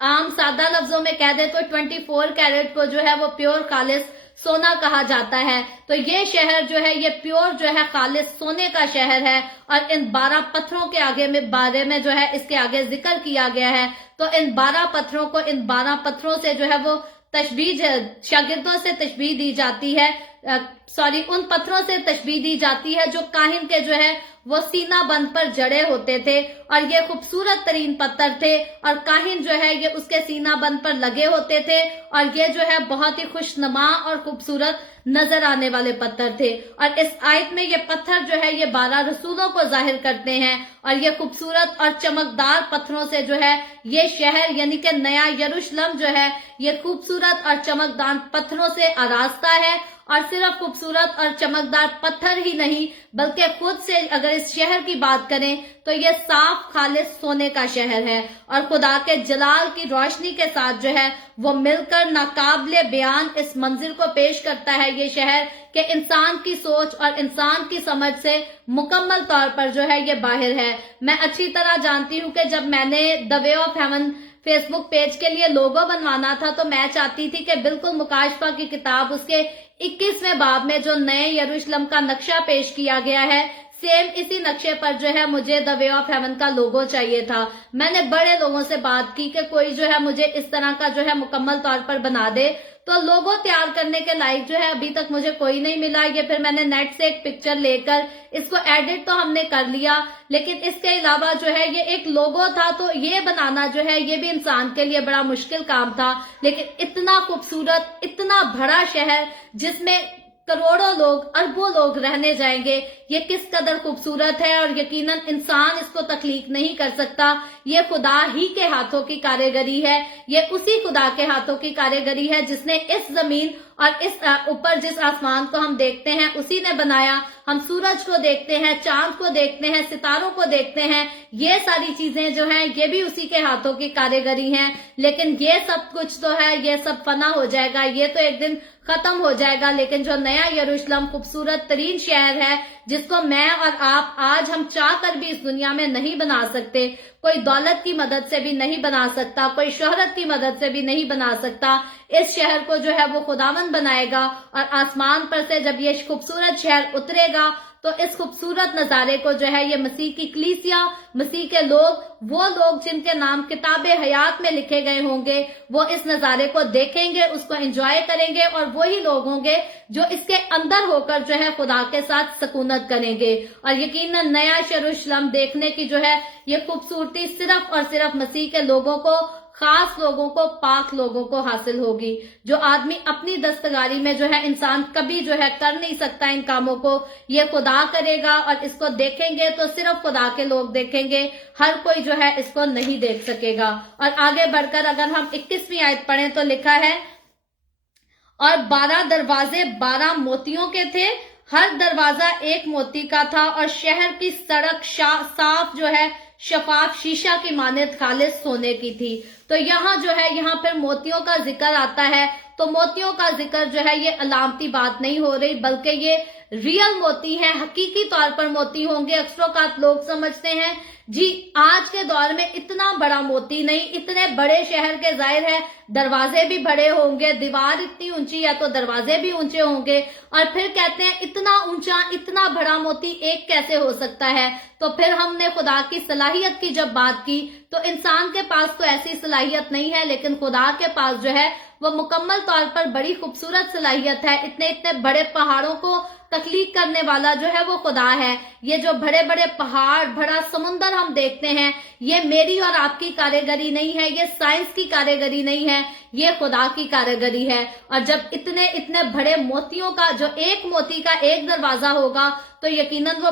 आम सादा लफ्जों में कह दे तो 24 कैरेट को जो है वो प्योर खालिस सोना कहा जाता है। तो ये शहर जो है ये प्योर जो है खालिस सोने का शहर है। और इन 12 पत्थरों के आगे में बारे में जो है इसके आगे जिक्र किया गया है। तो इन 12 पत्थरों को, इन 12 पत्थरों से जो है वो तशबीह शागिर्दों से तशबीह दी जाती है, उन पत्थरों से तशबीह दी जाती है जो काहिन के जो है वो सीना बंद पर जड़े होते थे। और ये खूबसूरत तरीन पत्थर थे और काहिन जो है ये उसके सीना बंद पर लगे होते थे। और ये जो है बहुत ही खुशनुमा और खूबसूरत नजर आने वाले पत्थर थे। और इस आयत में ये पत्थर जो है ये 12 रसूलों को जाहिर करते हैं। और ये खूबसूरत और चमकदार पत्थरों से जो है ये शहर यानी कि नया यरूशलेम जो है ये खूबसूरत और चमकदार पत्थरों से आरास्ता है। और सिर्फ खूबसूरत और चमकदार पत्थर ही नहीं, बल्कि खुद से अगर इस शहर की बात करें तो ये साफ खालिस सोने का शहर है। और खुदा के जलाल की रोशनी के साथ जो है वो मिलकर नाकाबिले बयान इस मंजिल को पेश करता है ये शहर, कि इंसान की सोच और इंसान की समझ से मुकम्मल तौर पर जो है ये बाहर है। मैं अच्छी तरह जानती हूँ कि जब मैंने the way of haven Facebook page के लिए लोगो बनवाना था, तो मैं चाहती थी कि बिल्कुल मुकाशफा की किताब उसके 21वें बाब में जो नए यरूशलेम का नक्शा पेश किया गया है, सेम इसी नक्शे पर जो है मुझे द वे ऑफ हेवन का लोगो चाहिए था। मैंने बड़े लोगों से बात की कि कोई जो है मुझे इस तरह का जो है मुकम्मल तौर पर बना दे। तो लोगो तैयार करने के लायक जो है अभी तक मुझे कोई नहीं मिला। ये फिर मैंने नेट से एक पिक्चर लेकर इसको एडिट तो हमने कर लिया, लेकिन इसके अलावा जो है ये एक लोगो था, तो ये बनाना जो है ये भी इंसान के लिए बड़ा मुश्किल काम था। लेकिन इतना खूबसूरत, इतना बड़ा शहर जिसमें करोड़ों लोग, अरबों लोग रहने जाएंगे, ये किस कदर खूबसूरत है। और यकीनन इंसान इसको तख्लीक नहीं कर सकता, ये खुदा ही के हाथों की कारीगरी है। ये उसी खुदा के हाथों की कारीगरी है जिसने इस जमीन और इस ऊपर जिस आसमान को हम देखते हैं उसी ने बनाया। हम सूरज को देखते हैं, चांद को देखते हैं, सितारों को देखते हैं, ये सारी चीजें जो हैं ये भी उसी के हाथों की कारीगरी हैं। लेकिन ये सब कुछ तो है, ये सब फना हो जाएगा, ये तो एक दिन खत्म हो जाएगा। लेकिन जो नया यरूशलेम खूबसूरत तरीन शहर है जिसको मैं और आप आज हम चाह कर भी इस दुनिया में नहीं बना सकते, कोई दौलत की मदद से भी नहीं बना सकता, कोई शोहरत की मदद से भी नहीं बना सकता, इस शहर को जो है वो खुदावंद बनाएगा। और आसमान पर से जब ये खूबसूरत शहर उतरेगा तो इस खूबसूरत नजारे को जो है ये मसीह की कलीसिया, मसीह के लोग, वो लोग जिनके नाम किताबे हयात में लिखे गए होंगे, वो इस नजारे को देखेंगे, उसको एंजॉय करेंगे। और वही लोग होंगे जो इसके अंदर होकर जो है खुदा के साथ सकूनत करेंगे। और यकीनन नया यरूशलेम देखने की जो है ये खूबसूरती सिर्फ और सिर्फ मसीह के लोगों को, खास लोगों को, पाक लोगों को हासिल होगी। जो आदमी अपनी दस्तकारी में जो है इंसान कभी जो है कर नहीं सकता इन कामों को, ये खुदा करेगा। और इसको देखेंगे तो सिर्फ खुदा के लोग देखेंगे, हर कोई जो है इसको नहीं देख सकेगा। और आगे बढ़कर अगर हम 21वीं आयत पढ़ें तो लिखा है, और 12 दरवाजे 12 मोतियों के थे, हर दरवाजा एक मोती का था। और शहर की सड़क साफ जो है शफाफ शीशा की मानद खालिस सोने की थी। तो यहाँ जो है यहाँ फिर मोतियों का जिक्र आता है। तो मोतियों का जिक्र जो है ये अलामती बात नहीं हो रही, बल्कि ये रियल मोती हैं, हकीकी तौर पर मोती होंगे। अक्सरोकात लोग समझते हैं जी आज के दौर में इतना बड़ा मोती नहीं, इतने बड़े शहर के जाहिर है दरवाजे भी बड़े होंगे, दीवार इतनी ऊंची है तो दरवाजे भी ऊंचे होंगे, और फिर कहते हैं इतना ऊंचा इतना बड़ा मोती एक कैसे हो सकता है। तो फिर हमने खुदा की सलाहियत की जब बात की तो इंसान के पास तो ऐसी सलाहियत नहीं है, लेकिन खुदा के पास जो है वो मुकम्मल तौर पर बड़ी खूबसूरत सलाहियत है। इतने इतने बड़े पहाड़ों को तख्लीक करने वाला जो है वो खुदा है। ये जो बड़े बड़े पहाड़, बड़ा समुंदर हम देखते हैं, ये मेरी और आपकी कारीगरी नहीं है, ये साइंस की कारीगरी नहीं है, ये खुदा की कारीगरी है। और जब इतने इतने बड़े मोतियों का, जो एक मोती का एक दरवाजा होगा तो यकीनन वो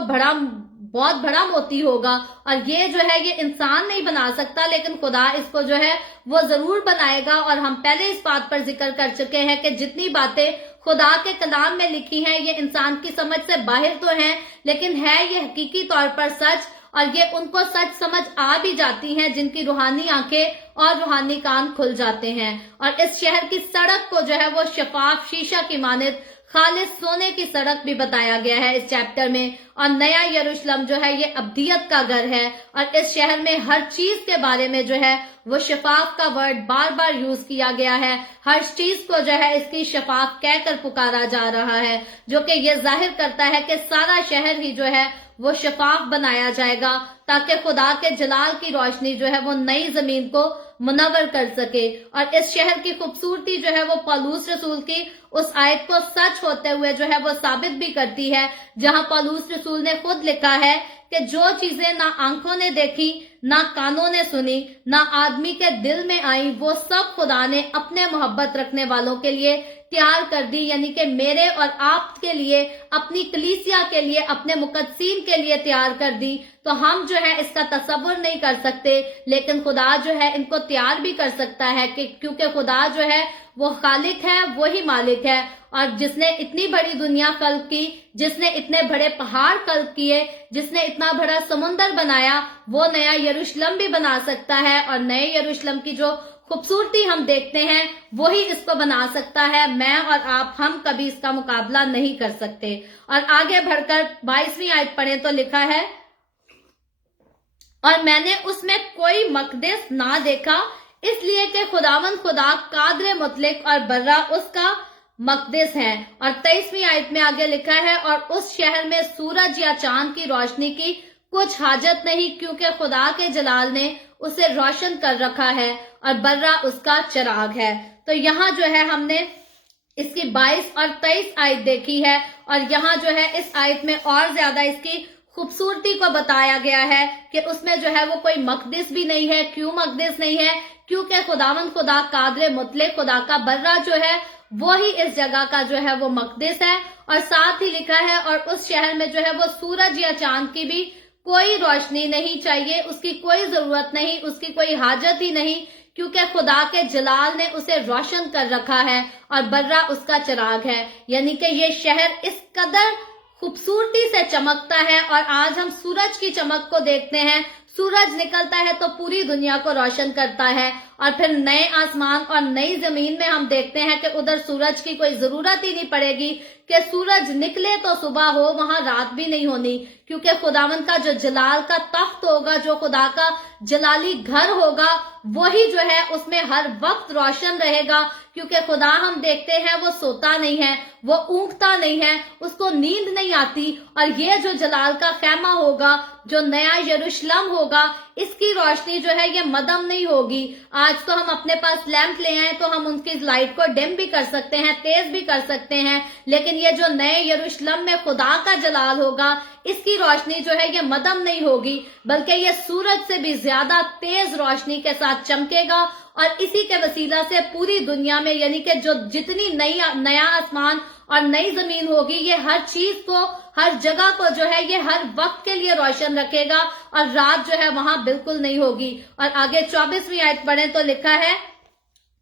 बहुत बड़ा मोती होगा। और ये जो है ये इंसान नहीं बना सकता, लेकिन खुदा इसको जो है वो जरूर बनाएगा। और हम पहले इस बात पर जिक्र कर चुके हैं कि जितनी बातें खुदा के कलाम में लिखी हैं ये इंसान की समझ से बाहर तो हैं, लेकिन है ये हकीकी तौर पर सच, और ये उनको सच समझ आ भी जाती हैं जिनकी रूहानी आंखें और रूहानी कान खुल जाते हैं। और इस शहर की सड़क को जो है वो शफाफ शीशा की मानित खालिस सोने की सड़क भी बताया गया है इस चैप्टर में। और नया यरूशलेम जो है ये अब्दियत का घर है, और इस शहर में हर चीज के बारे में जो है वो शफाफ का वर्ड बार बार यूज किया गया है। हर चीज को जो है इसकी शफाफ कहकर पुकारा जा रहा है, जो कि ये जाहिर करता है कि सारा शहर ही जो है वो शफाफ बनाया जाएगा, ताकि खुदा के जलाल की रोशनी जो है वो नई जमीन को मुनव्वर कर सके। और इस शहर की खूबसूरती जो है वो पौलुस रसूल की उस आयत को सच होते हुए जो है वो साबित भी करती है, जहां पौलुस रसूल ने खुद लिखा है कि जो चीजें ना आंखों ने देखी, ना कानों ने सुनी, ना आदमी के दिल में आई, वो सब खुदा ने अपने मोहब्बत रखने वालों के लिए तैयार कर दी। यानी कि मेरे और आप के लिए, अपनी कलीसिया के लिए, अपने मुकद्दसीन के लिए तैयार कर दी। तो हम जो है इसका तसव्वुर नहीं कर सकते, लेकिन खुदा जो है इनको तैयार भी कर सकता है, कि क्योंकि खुदा जो है वो खालिक है, वही मालिक है। और जिसने इतनी बड़ी दुनिया खल्क की, जिसने इतने बड़े पहाड़ खल्क किए, जिसने इतना बड़ा समुंदर बनाया, वो नया यरूशलेम भी बना सकता है। और नए यरूशलेम की जो खूबसूरती हम देखते हैं वही इसको बना सकता है। मैं और आप, हम कभी इसका मुकाबला नहीं कर सकते। और आगे बढ़कर 22वीं आयत पढ़े तो लिखा है, और मैंने उसमें कोई मकदस ना देखा, इसलिए कि खुदावंद खुदा कादर मुतलक और बर्रा उसका मकदस है। और 23वीं आयत में आगे लिखा है, और उस शहर में सूरज या चांद की रोशनी की कुछ हाजत नहीं, क्योंकि खुदा के जलाल ने उसे रोशन कर रखा है और बर्रा उसका चिराग है। तो यहाँ जो है हमने इसकी 22 और 23 आयत देखी है, और यहाँ जो है इस आयत में और ज्यादा इसकी खूबसूरती को बताया गया है कि उसमें जो है वो कोई मकदस भी नहीं है। क्यों मकदस नहीं है? क्योंकि खुदावंद खुदा कादर मुतलक खुदा का बर्रा जो है वो ही इस जगह का जो है वो मकदस है। और साथ ही लिखा है, और उस शहर में जो है वो सूरज या चांद की भी कोई रोशनी नहीं चाहिए, उसकी कोई जरूरत नहीं, उसकी कोई हाजत ही नहीं, क्योंकि खुदा के जलाल ने उसे रोशन कर रखा है और बर्रा उसका चिराग है। यानी कि ये शहर इस कदर खूबसूरती से चमकता है। और आज हम सूरज की चमक को देखते हैं, सूरज निकलता है तो पूरी दुनिया को रोशन करता है। और फिर नए आसमान और नई जमीन में हम देखते हैं कि उधर सूरज की कोई जरूरत ही नहीं पड़ेगी, कि सूरज निकले तो सुबह हो, वहां रात भी नहीं होनी, क्योंकि खुदावंद का जो जलाल का तख्त होगा, जो खुदा का जलाली घर होगा, वही जो है उसमें हर वक्त रोशन रहेगा। क्योंकि खुदा हम देखते हैं वो सोता नहीं है, वो ऊँघता नहीं है, उसको नींद नहीं आती। और ये जो जलाल का खैमा होगा, जो नया यरूशलेम होगा, इसकी रोशनी जो है ये मदम नहीं होगी। आज तो हम अपने पास लैंप ले आए तो हम उनकी लाइट को डिम भी कर सकते हैं, तेज भी कर सकते हैं, लेकिन ये जो नए यरूशलेम में खुदा का जलाल होगा, इसकी रोशनी जो है ये मदम नहीं होगी, बल्कि ये सूरज से भी ज्यादा तेज रोशनी के साथ चमकेगा। और इसी के वसीला से पूरी दुनिया में, यानी कि जो जितनी नया आसमान और नई जमीन होगी, ये हर चीज को, हर जगह को जो है ये हर वक्त के लिए रोशन रखेगा, और रात जो है वहां बिल्कुल नहीं होगी। और आगे 24वीं आयत पढ़ें तो लिखा है,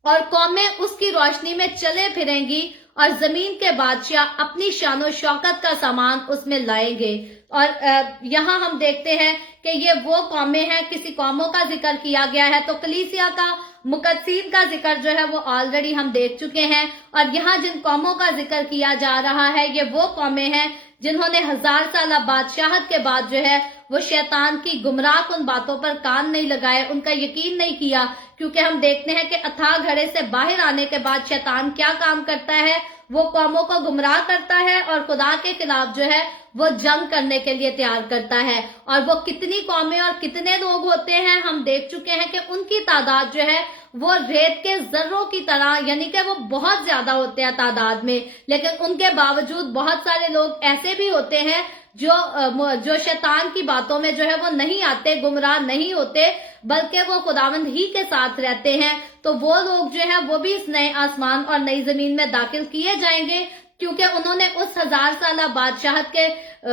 और कौमें उसकी रोशनी में चले फिरेंगी, और जमीन के बादशाह अपनी शानो शौकत का सामान उसमें लाएंगे। और यहाँ हम देखते हैं कि ये वो कौमें हैं, किसी कौमों का जिक्र किया गया है तो कलीसिया का मुकद्दसीन का जिक्र जो है वो ऑलरेडी हम देख चुके हैं। और यहाँ जिन कौमों का जिक्र किया जा रहा है ये वो कौमें हैं जिन्होंने 1000 साल बादशाहत के बाद जो है वो शैतान की गुमराह उन बातों पर कान नहीं लगाए, उनका यकीन नहीं किया। क्योंकि हम देखते हैं कि अथाह घड़े से बाहर आने के बाद शैतान क्या काम करता है, वो कौमों को गुमराह करता है और खुदा के खिलाफ जो है वो जंग करने के लिए तैयार करता है। और वो कितनी कौमें और कितने लोग होते हैं हम देख चुके हैं कि उनकी तादाद जो है वो रेत के जर्रों की तरह, यानी कि वो बहुत ज्यादा होते हैं तादाद में। लेकिन उनके बावजूद बहुत सारे लोग ऐसे भी होते हैं जो शैतान की बातों में जो है वो नहीं आते, गुमराह नहीं होते, बल्कि वो खुदावंद ही के साथ रहते हैं। तो वो लोग जो है वो भी इस नए आसमान और नई जमीन में दाखिल किए जाएंगे, क्योंकि उन्होंने उस 1000 साल बादशाहत के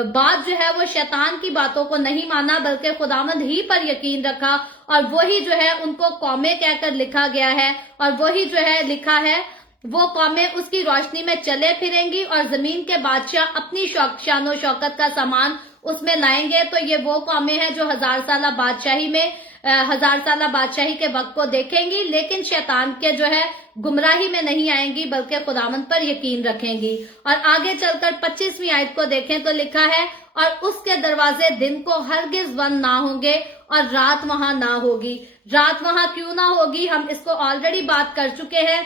बाद जो है वो शैतान की बातों को नहीं माना, बल्कि खुदावंद ही पर यकीन रखा। और वही जो है उनको कौमें कहकर लिखा गया है, और वही जो है लिखा है वो कौमें उसकी रोशनी में चले फिरेंगी और जमीन के बादशाह अपनी शानो शौकत का सामान उसमें लाएंगे। तो ये वो कौमें हैं जो 1000 साल बादशाही में 1000 साल बादशाही के वक्त को देखेंगी, लेकिन शैतान के जो है गुमराही में नहीं आएंगी, बल्कि खुदावंद पर यकीन रखेंगी। और आगे चलकर 25वीं आयत को देखें तो लिखा है, और उसके दरवाजे दिन को हरगिज बंद ना होंगे और रात वहां ना होगी। रात वहां क्यों ना होगी, हम इसको ऑलरेडी बात कर चुके हैं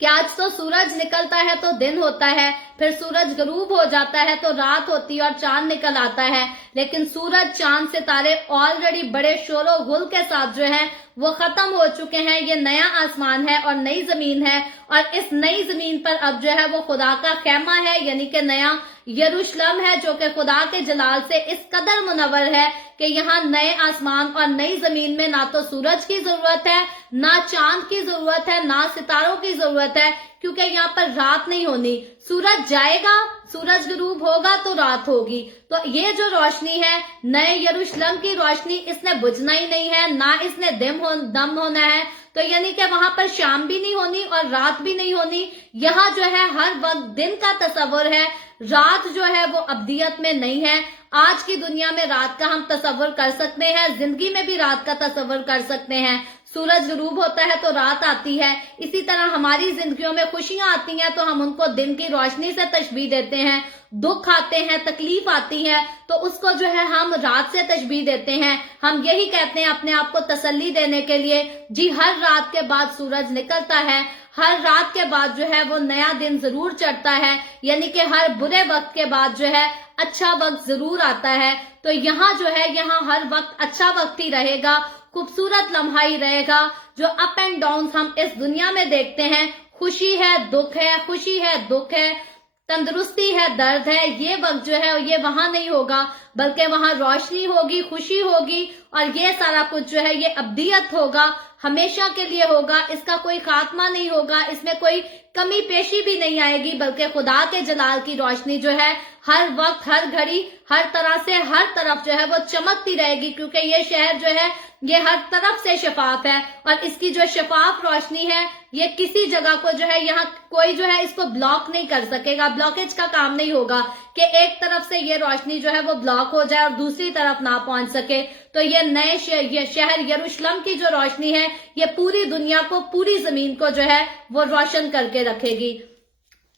कि आज तो सूरज निकलता है तो दिन होता है, फिर सूरज गरूब हो जाता है तो रात होती है और चांद निकल आता है। लेकिन सूरज, चांद, सितारे ऑलरेडी बड़े शोरो गुल के साथ जो है वो खत्म हो चुके हैं। ये नया आसमान है और नई जमीन है, और इस नई जमीन पर अब जो है वो खुदा का खैमा है, यानी कि नया यरूशलेम है, जो कि खुदा के जलाल से इस कदर मुनव्वर है कि यहाँ नए आसमान और नई जमीन में ना तो सूरज की जरूरत है, ना चांद की जरूरत है, ना सितारों की जरूरत है, क्योंकि यहाँ पर रात नहीं होनी। सूरज जाएगा, सूरज गरूब होगा तो रात होगी। तो ये जो रोशनी है नए यरूशलेम की रोशनी, इसने बुझना ही नहीं है, ना इसने दम होना है। तो यानी कि वहां पर शाम भी नहीं होनी और रात भी नहीं होनी। यहाँ जो है हर वक्त दिन का तस्वर है, रात जो है वो अब्दियत में नहीं है। आज की दुनिया में रात का हम तस्वर कर सकते हैं, जिंदगी में भी रात का तस्वर कर सकते हैं। सूरज गरूब होता है तो रात आती है। इसी तरह हमारी जिंदगियों में खुशियां आती हैं तो हम उनको दिन की रोशनी से तशबीह देते हैं, दुख आते हैं, तकलीफ आती है तो उसको जो है हम रात से तशबीह देते हैं। हम यही कहते हैं अपने आप को तसल्ली देने के लिए, जी हर रात के बाद सूरज निकलता है, हर रात के बाद जो है वो नया दिन जरूर चढ़ता है, यानी कि हर बुरे वक्त के बाद जो है अच्छा वक्त जरूर आता है। तो यहाँ जो है यहाँ हर वक्त अच्छा वक्त ही रहेगा, खूबसूरत लम्हा ही रहेगा। जो अप एंड डाउन हम इस दुनिया में देखते हैं, खुशी है दुख है, खुशी है दुख है, तंदुरुस्ती है दर्द है, ये वक्त जो है ये वहां नहीं होगा, बल्कि वहां रोशनी होगी, खुशी होगी, और ये सारा कुछ जो है ये अब्दियत होगा, हमेशा के लिए होगा। इसका कोई खात्मा नहीं होगा, इसमें कोई कमी पेशी भी नहीं आएगी, बल्कि खुदा के जलाल की रोशनी जो है हर वक्त, हर घड़ी, हर तरह से, हर तरफ जो है वो चमकती रहेगी, क्योंकि ये शहर जो है ये हर तरफ से शफाफ है। और इसकी जो शफाफ रोशनी है ये किसी जगह को जो है यहाँ कोई जो है इसको ब्लॉक नहीं कर सकेगा, ब्लॉकेज का काम नहीं होगा कि एक तरफ से ये रोशनी जो है वो ब्लॉक हो जाए और दूसरी तरफ ना पहुंच सके। तो ये नए शहर यरूशलेम की जो रोशनी है ये पूरी दुनिया को, पूरी जमीन को जो है वो रोशन करके रखेगी।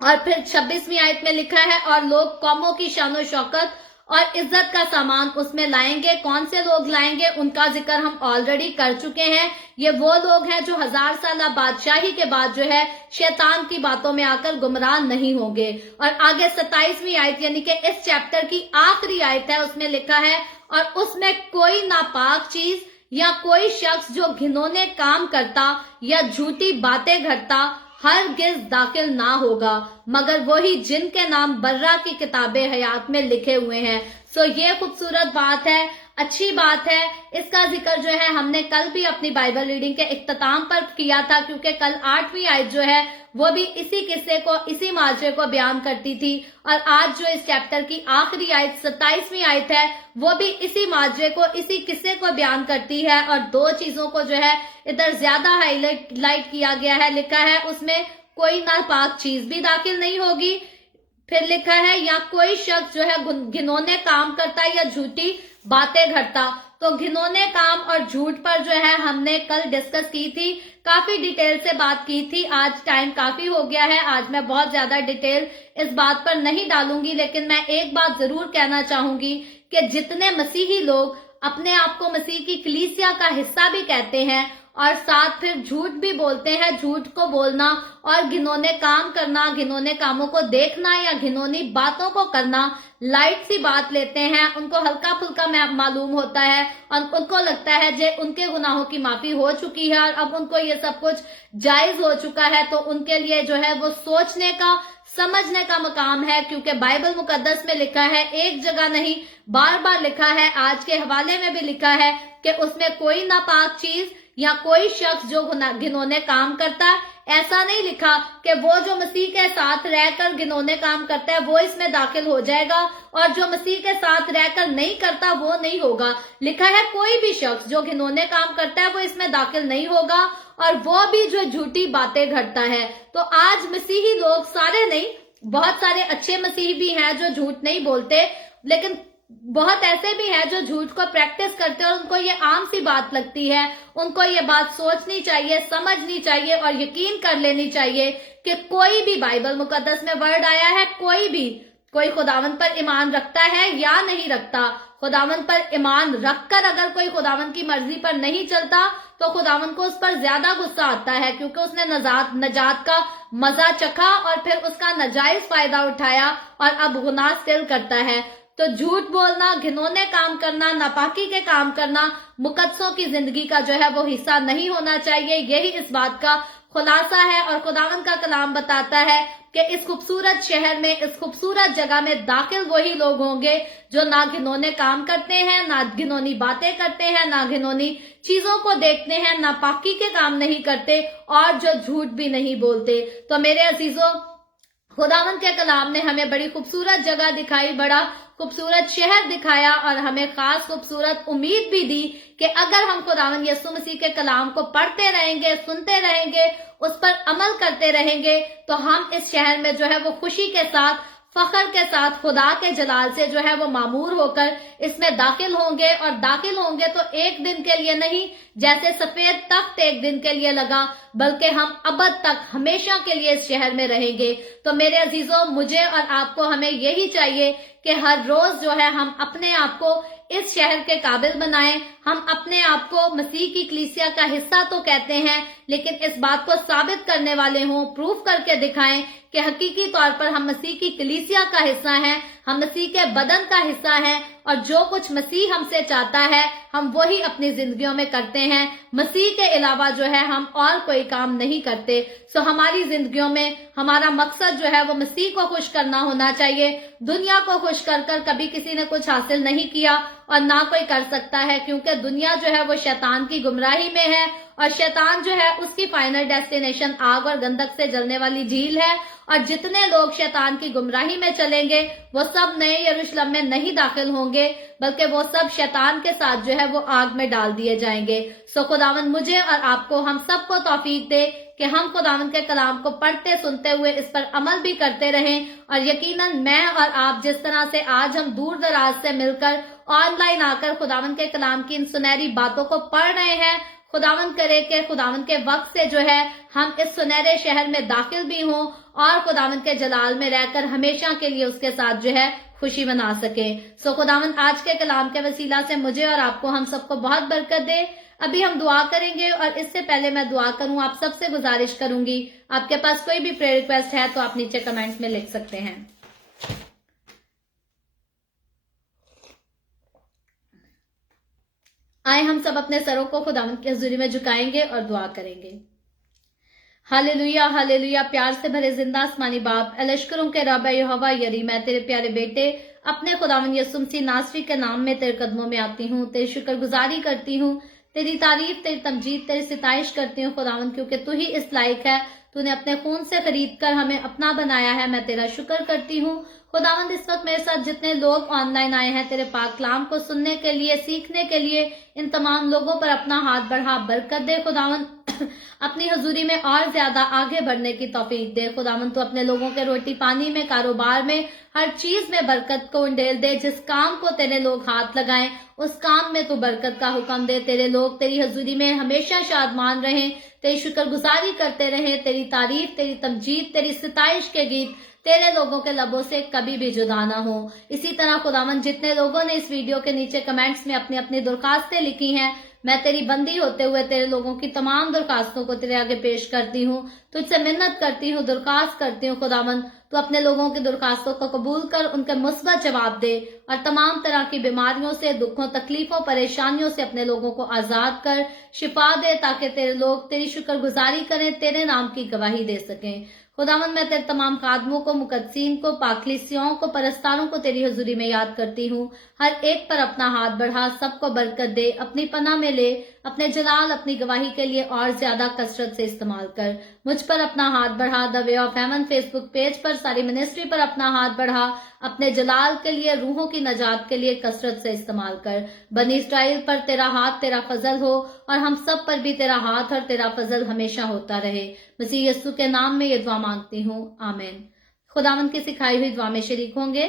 और फिर 26वीं आयत में लिखा है, और लोग कौमों की शानो शौकत और इज्जत का सामान उसमें लाएंगे। कौन से लोग लाएंगे उनका जिक्र हम ऑलरेडी कर चुके हैं। ये वो लोग हैं जो 1000 साल बादशाही के बाद जो है शैतान की बातों में आकर गुमराह नहीं होंगे। और आगे 27वीं आयत यानी कि इस चैप्टर की आखिरी आयत है, उसमें लिखा है, और उसमें कोई नापाक चीज या कोई शख्स जो घिनौने काम करता या झूठी बातें घड़ता हरगिज दाखिल ना होगा, मगर वही जिनके नाम बर्रा की किताबे हयात में लिखे हुए हैं। सो ये खूबसूरत बात है, अच्छी बात है। इसका जिक्र जो है हमने कल भी अपनी बाइबल रीडिंग के इख्तिताम पर किया था, क्योंकि कल 8वीं आयत जो है वो भी इसी किस्से को, इसी माजरे को बयान करती थी। और आज जो इस चैप्टर की आखिरी आयत 27वीं आयत है वो भी इसी माजरे को, इसी किस्से को बयान करती है। और दो चीजों को जो है इधर ज्यादा हाईलाइट किया गया है, लिखा है उसमें कोई नापाक चीज भी दाखिल नहीं होगी, फिर लिखा है या कोई शख्स जो है घिनौने काम करता या झूठी बातें करता। तो घिनौने काम और झूठ पर जो है हमने कल डिस्कस की थी, काफी डिटेल से बात की थी। आज टाइम काफी हो गया है, आज मैं बहुत ज्यादा डिटेल इस बात पर नहीं डालूंगी, लेकिन मैं एक बात जरूर कहना चाहूंगी कि जितने मसीही लोग अपने आप को मसीह की कलीसिया का हिस्सा भी कहते हैं और साथ फिर झूठ भी बोलते हैं, झूठ को बोलना और घिनौने काम करना, घिनौने कामों को देखना या घिनौनी बातों को करना लाइट सी बात लेते हैं, उनको हल्का फुल्का मालूम होता है और उनको लगता है जे उनके गुनाहों की माफी हो चुकी है और अब उनको ये सब कुछ जायज हो चुका है। तो उनके लिए जो है वो सोचने का, समझने का मकाम है, क्योंकि बाइबल मुकद्दस में लिखा है, एक जगह नहीं बार बार लिखा है, आज के हवाले में भी लिखा है कि उसमें कोई नापाक चीज या कोई शख्स जो घिनौने काम करता है, ऐसा नहीं लिखा कि वो जो मसीह के साथ रहकर घिनौने काम करता है वो इसमें दाखिल हो जाएगा और जो मसीह के साथ रहकर नहीं करता वो नहीं होगा। लिखा है कोई भी शख्स जो घिनौने काम करता है वो इसमें दाखिल नहीं होगा और वो भी जो झूठी बातें घड़ता है। तो आज मसीही लोग, सारे नहीं, बहुत सारे अच्छे मसीही भी हैं जो झूठ नहीं बोलते, लेकिन बहुत ऐसे भी हैं जो झूठ को प्रैक्टिस करते हैं और उनको ये आम सी बात लगती है। उनको ये बात सोचनी चाहिए, समझनी चाहिए और यकीन कर लेनी चाहिए कि कोई भी बाइबल मुकद्दस में वर्ड आया है, कोई खुदावन पर ईमान रखता है या नहीं रखता, खुदावन पर ईमान रखकर अगर कोई खुदावन की मर्जी पर नहीं चलता तो खुदावन को उस पर ज्यादा गुस्सा आता है, क्योंकि उसने नजात का मजा चखा और फिर उसका नाजायज फायदा उठाया और अब गुनाह स्टिल करता है। तो झूठ बोलना, घिनौने काम करना, नापाकी के काम करना मुकद्दसों की जिंदगी का जो है वो हिस्सा नहीं होना चाहिए। यही इस बात का खुलासा है और खुदावन का कलाम बताता है कि इस खूबसूरत शहर में, इस खूबसूरत जगह में दाखिल वही लोग होंगे जो ना घिनौने काम करते हैं, ना घिनौनी बातें करते हैं, ना घिनौनी चीजों को देखते हैं, ना पाकी के काम नहीं करते और जो झूठ भी नहीं बोलते। तो मेरे अजीजों, खुदावन के कलाम ने हमें बड़ी खूबसूरत जगह दिखाई, बड़ा खूबसूरत शहर दिखाया और हमें खास खूबसूरत उम्मीद भी दी कि अगर हम खुदावन यीशु मसीह के कलाम को पढ़ते रहेंगे, सुनते रहेंगे, उस पर अमल करते रहेंगे, तो हम इस शहर में जो है वो खुशी के साथ, फख्र के साथ, खुदा के जलाल से जो है वो मामूर होकर इसमें दाखिल होंगे। और दाखिल होंगे तो एक दिन के लिए नहीं, जैसे सफेद तख्त एक दिन के लिए लगा, बल्कि हम अबद तक, हमेशा के लिए इस शहर में रहेंगे। तो मेरे अजीजों, मुझे और आपको, हमें यही चाहिए कि हर रोज जो है हम अपने आप को इस शहर के काबिल बनाएं। हम अपने आप को मसीह की कलीसिया का हिस्सा तो कहते हैं, लेकिन इस बात को साबित करने वाले हों, प्रूफ करके दिखाएं कि हकीकी तौर पर हम मसीह की कलीसिया का हिस्सा हैं, हम मसीह के बदन का हिस्सा हैं और जो कुछ मसीह हमसे चाहता है हम वही अपनी जिंदगियों में करते हैं। मसीह के अलावा जो है हम और कोई काम नहीं करते। सो हमारी जिंदगियों में हमारा मकसद जो है वो मसीह को खुश करना होना चाहिए। दुनिया को खुश कर कर कभी किसी ने कुछ हासिल नहीं किया और ना कोई कर सकता है, क्योंकि दुनिया जो है वो शैतान की गुमराही में है और शैतान जो है उसकी फाइनल डेस्टिनेशन आग और गंधक से जलने वाली झील है। और जितने लोग शैतान की गुमराही में चलेंगे वो सब नए यरूशलेम में नहीं दाखिल होंगे, बल्कि वो सब शैतान के साथ जो है वो आग में डाल दिए जाएंगे। सो खुदावन मुझे और आपको, हम सबको तौफीक दे कि हम खुदावन के कलाम को पढ़ते सुनते हुए इस पर अमल भी करते रहें। और यकीनन मैं और आप जिस तरह से आज हम दूर दराज से मिलकर ऑनलाइन आकर खुदावन के कलाम की इन सुनहरी बातों को पढ़ रहे हैं, खुदावन करे कि खुदावन के वक्त से जो है हम इस सुनहरे शहर में दाखिल भी हों और खुदावन के जलाल में रहकर हमेशा के लिए उसके साथ जो है खुशी मना सके। सो खुदावन आज के कलाम के वसीला से मुझे और आपको, हम सबको बहुत बरकत दे। अभी हम दुआ करेंगे और इससे पहले मैं दुआ करूं, आप सबसे गुजारिश करूंगी, आपके पास कोई भी प्रेयर रिक्वेस्ट है तो आप नीचे कमेंट में लिख सकते हैं। आए हम सब अपने सरों को खुदावन की हजूरी में झुकाएंगे और दुआ करेंगे। Hallelujah, hallelujah. प्यार से भरे जिंदा आसमानी बाप, लश्करों के रब यहोवा यरी, मैं तेरे प्यारे बेटे अपने खुदावन यीशु मसीह नासरी के नाम में तेरे कदमों में आती हूँ, तेरी शुक्रगुजारी करती हूँ, तेरी तारीफ, तेरी तमजीद, तेरी सिताइश करती हूँ खुदावन, क्योंकि तू ही इस लायक है। तूने अपने खून से खरीद कर हमें अपना बनाया है। मैं तेरा शुक्र करती हूँ खुदावंद। इस वक्त मेरे साथ जितने लोग ऑनलाइन आए हैं तेरे पाक कलाम को सुनने के लिए, सीखने के लिए, इन तमाम लोगों पर अपना हाथ बढ़ा बरकत दे खुदावंद। اپنی حضوری میں اور زیادہ آگے بڑھنے کی توفیق دے۔ خداوند تو اپنے لوگوں کے روٹی پانی میں، کاروبار میں، ہر چیز میں برکت کو انڈیل دے۔ جس کام کو تیرے لوگ ہاتھ لگائیں اس کام میں تو برکت کا حکم دے۔ تیرے لوگ تیری حضوری میں ہمیشہ شادمان رہیں، تیری شکر گزاری کرتے رہیں، تیری تعریف، تیری تمجید، تیری ستائش کے گیت تیرے لوگوں کے لبوں سے کبھی بھی جدا نہ ہو۔ اسی طرح خداوند جتنے لوگوں نے اس ویڈیو کے نیچے کمنٹس میں اپنی اپنی درخواستیں لکھی ہیں، میں تیری بندی ہوتے ہوئے تیرے لوگوں کی تمام درخواستوں کو تیرے آگے پیش کرتی ہوں، تجھ سے منت کرتی ہوں، درخواست کرتی ہوں خداوند تو اپنے لوگوں کی درخواستوں کو قبول کر ان کے مثبت جواب دے اور تمام طرح کی بیماریوں سے، دکھوں، تکلیفوں، پریشانیوں سے اپنے لوگوں کو آزاد کر شفا دے تاکہ تیرے لوگ تیری شکر گزاری کریں، تیرے نام کی گواہی دے سکیں۔ خداوند میں تیرے تمام خادموں کو، مقدسین کو، پاکلیسیوں کو، پرستاروں کو تیری حضوری میں یاد کرتی ہوں۔ ہر ایک پر اپنا ہاتھ بڑھا، سب کو برکت دے، اپنی پناہ میں لے، اپنے جلال، اپنی گواہی کے لیے اور زیادہ کثرت سے استعمال کر۔ مجھ پر اپنا ہاتھ بڑھا، the way of heaven Facebook page پر، ساری منسٹری پر اپنا ہاتھ بڑھا، اپنے جلال کے لیے، روحوں کی نجات کے لیے کثرت سے استعمال کر۔ بنی اسرائیل پر تیرا ہاتھ، تیرا فضل ہو اور ہم سب پر بھی تیرا ہاتھ اور تیرا فضل ہمیشہ ہوتا رہے۔ مسیح یسوع کے نام میں یہ دعا مانگتی ہوں، آمین۔ خداوند کی سکھائی ہوئی دعا میں شریک ہوں گے۔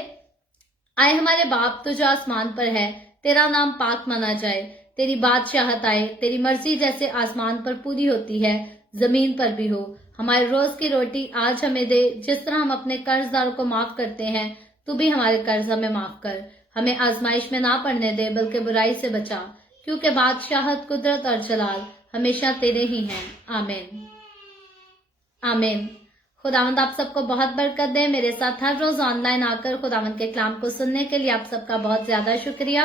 آئے ہمارے باپ تو جو آسمان پر ہے، تیرا نام پاک مانا جائے، تیری بادشاہت آئے، تیری مرضی جیسے آسمان پر پوری ہوتی ہے زمین پر بھی ہو۔ ہمارے روز کی روٹی آج ہمیں دے، جس طرح ہم اپنے قرض داروں کو معاف کرتے ہیں تو بھی ہمارے قرض ہمیں معاف کر۔ ہمیں آزمائش میں نہ پڑنے دے بلکہ برائی سے بچا، کیونکہ بادشاہت، قدرت اور جلال ہمیشہ تیرے ہی ہیں، آمین آمین۔ خداوند آپ سب کو بہت برکت دے۔ میرے ساتھ ہر روز آن لائن آ کر خداوند کے کلام کو سننے کے لیے آپ سب کا بہت زیادہ شکریہ۔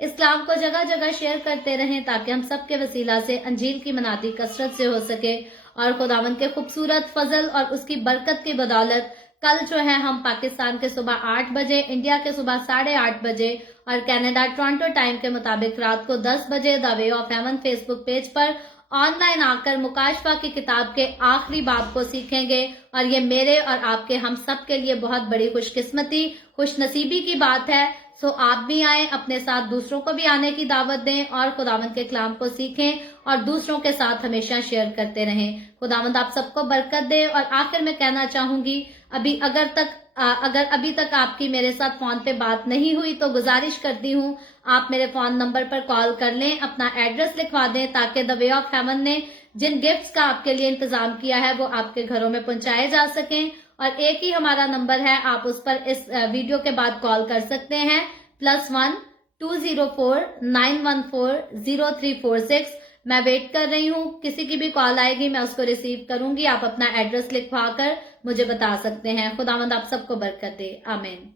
اس کلام کو جگہ جگہ شیئر کرتے رہیں تاکہ ہم سب کے وسیلہ سے انجیل کی منادی کثرت سے ہو سکے اور خداوند کے خوبصورت فضل اور اس کی برکت کی بدولت کل جو ہے ہم پاکستان کے صبح 8 بجے، انڈیا کے صبح 8:30 بجے اور کینیڈا ٹورانٹو ٹائم کے مطابق رات کو 10 بجے the way of heaven Facebook page پر آن لائن آ کر مکاشفہ کی کتاب کے آخری باب کو سیکھیں گے، اور یہ میرے اور آپ کے ہم سب کے لیے بہت بڑی خوش قسمتی، خوش نصیبی کی بات ہے۔ سو آپ بھی آئیں، اپنے ساتھ دوسروں کو بھی آنے کی دعوت دیں اور خداوند کے کلام کو سیکھیں اور دوسروں کے ساتھ ہمیشہ شیئر کرتے رہیں۔ خداوند آپ سب کو برکت دے۔ اور آخر میں کہنا چاہوں گی، اگر ابھی تک آپ کی میرے ساتھ فون پہ بات نہیں ہوئی تو گزارش کرتی ہوں آپ میرے فون نمبر پر کال کر لیں، اپنا ایڈریس لکھوا دیں تاکہ دا وے آف ہیون نے جن گفٹس کا آپ کے لیے انتظام کیا ہے وہ آپ کے گھروں میں پہنچائے جا سکیں۔ اور ایک ہی ہمارا نمبر ہے، آپ اس پر اس ویڈیو کے بعد کال کر سکتے ہیں، +1 204 914 0346۔ میں ویٹ کر رہی ہوں، کسی کی بھی کال آئے گی میں اس کو ریسیو کروں گی۔ آپ اپنا ایڈریس لکھوا کر مجھے بتا سکتے ہیں۔ خداوند آپ سب کو برکت دے، آمین۔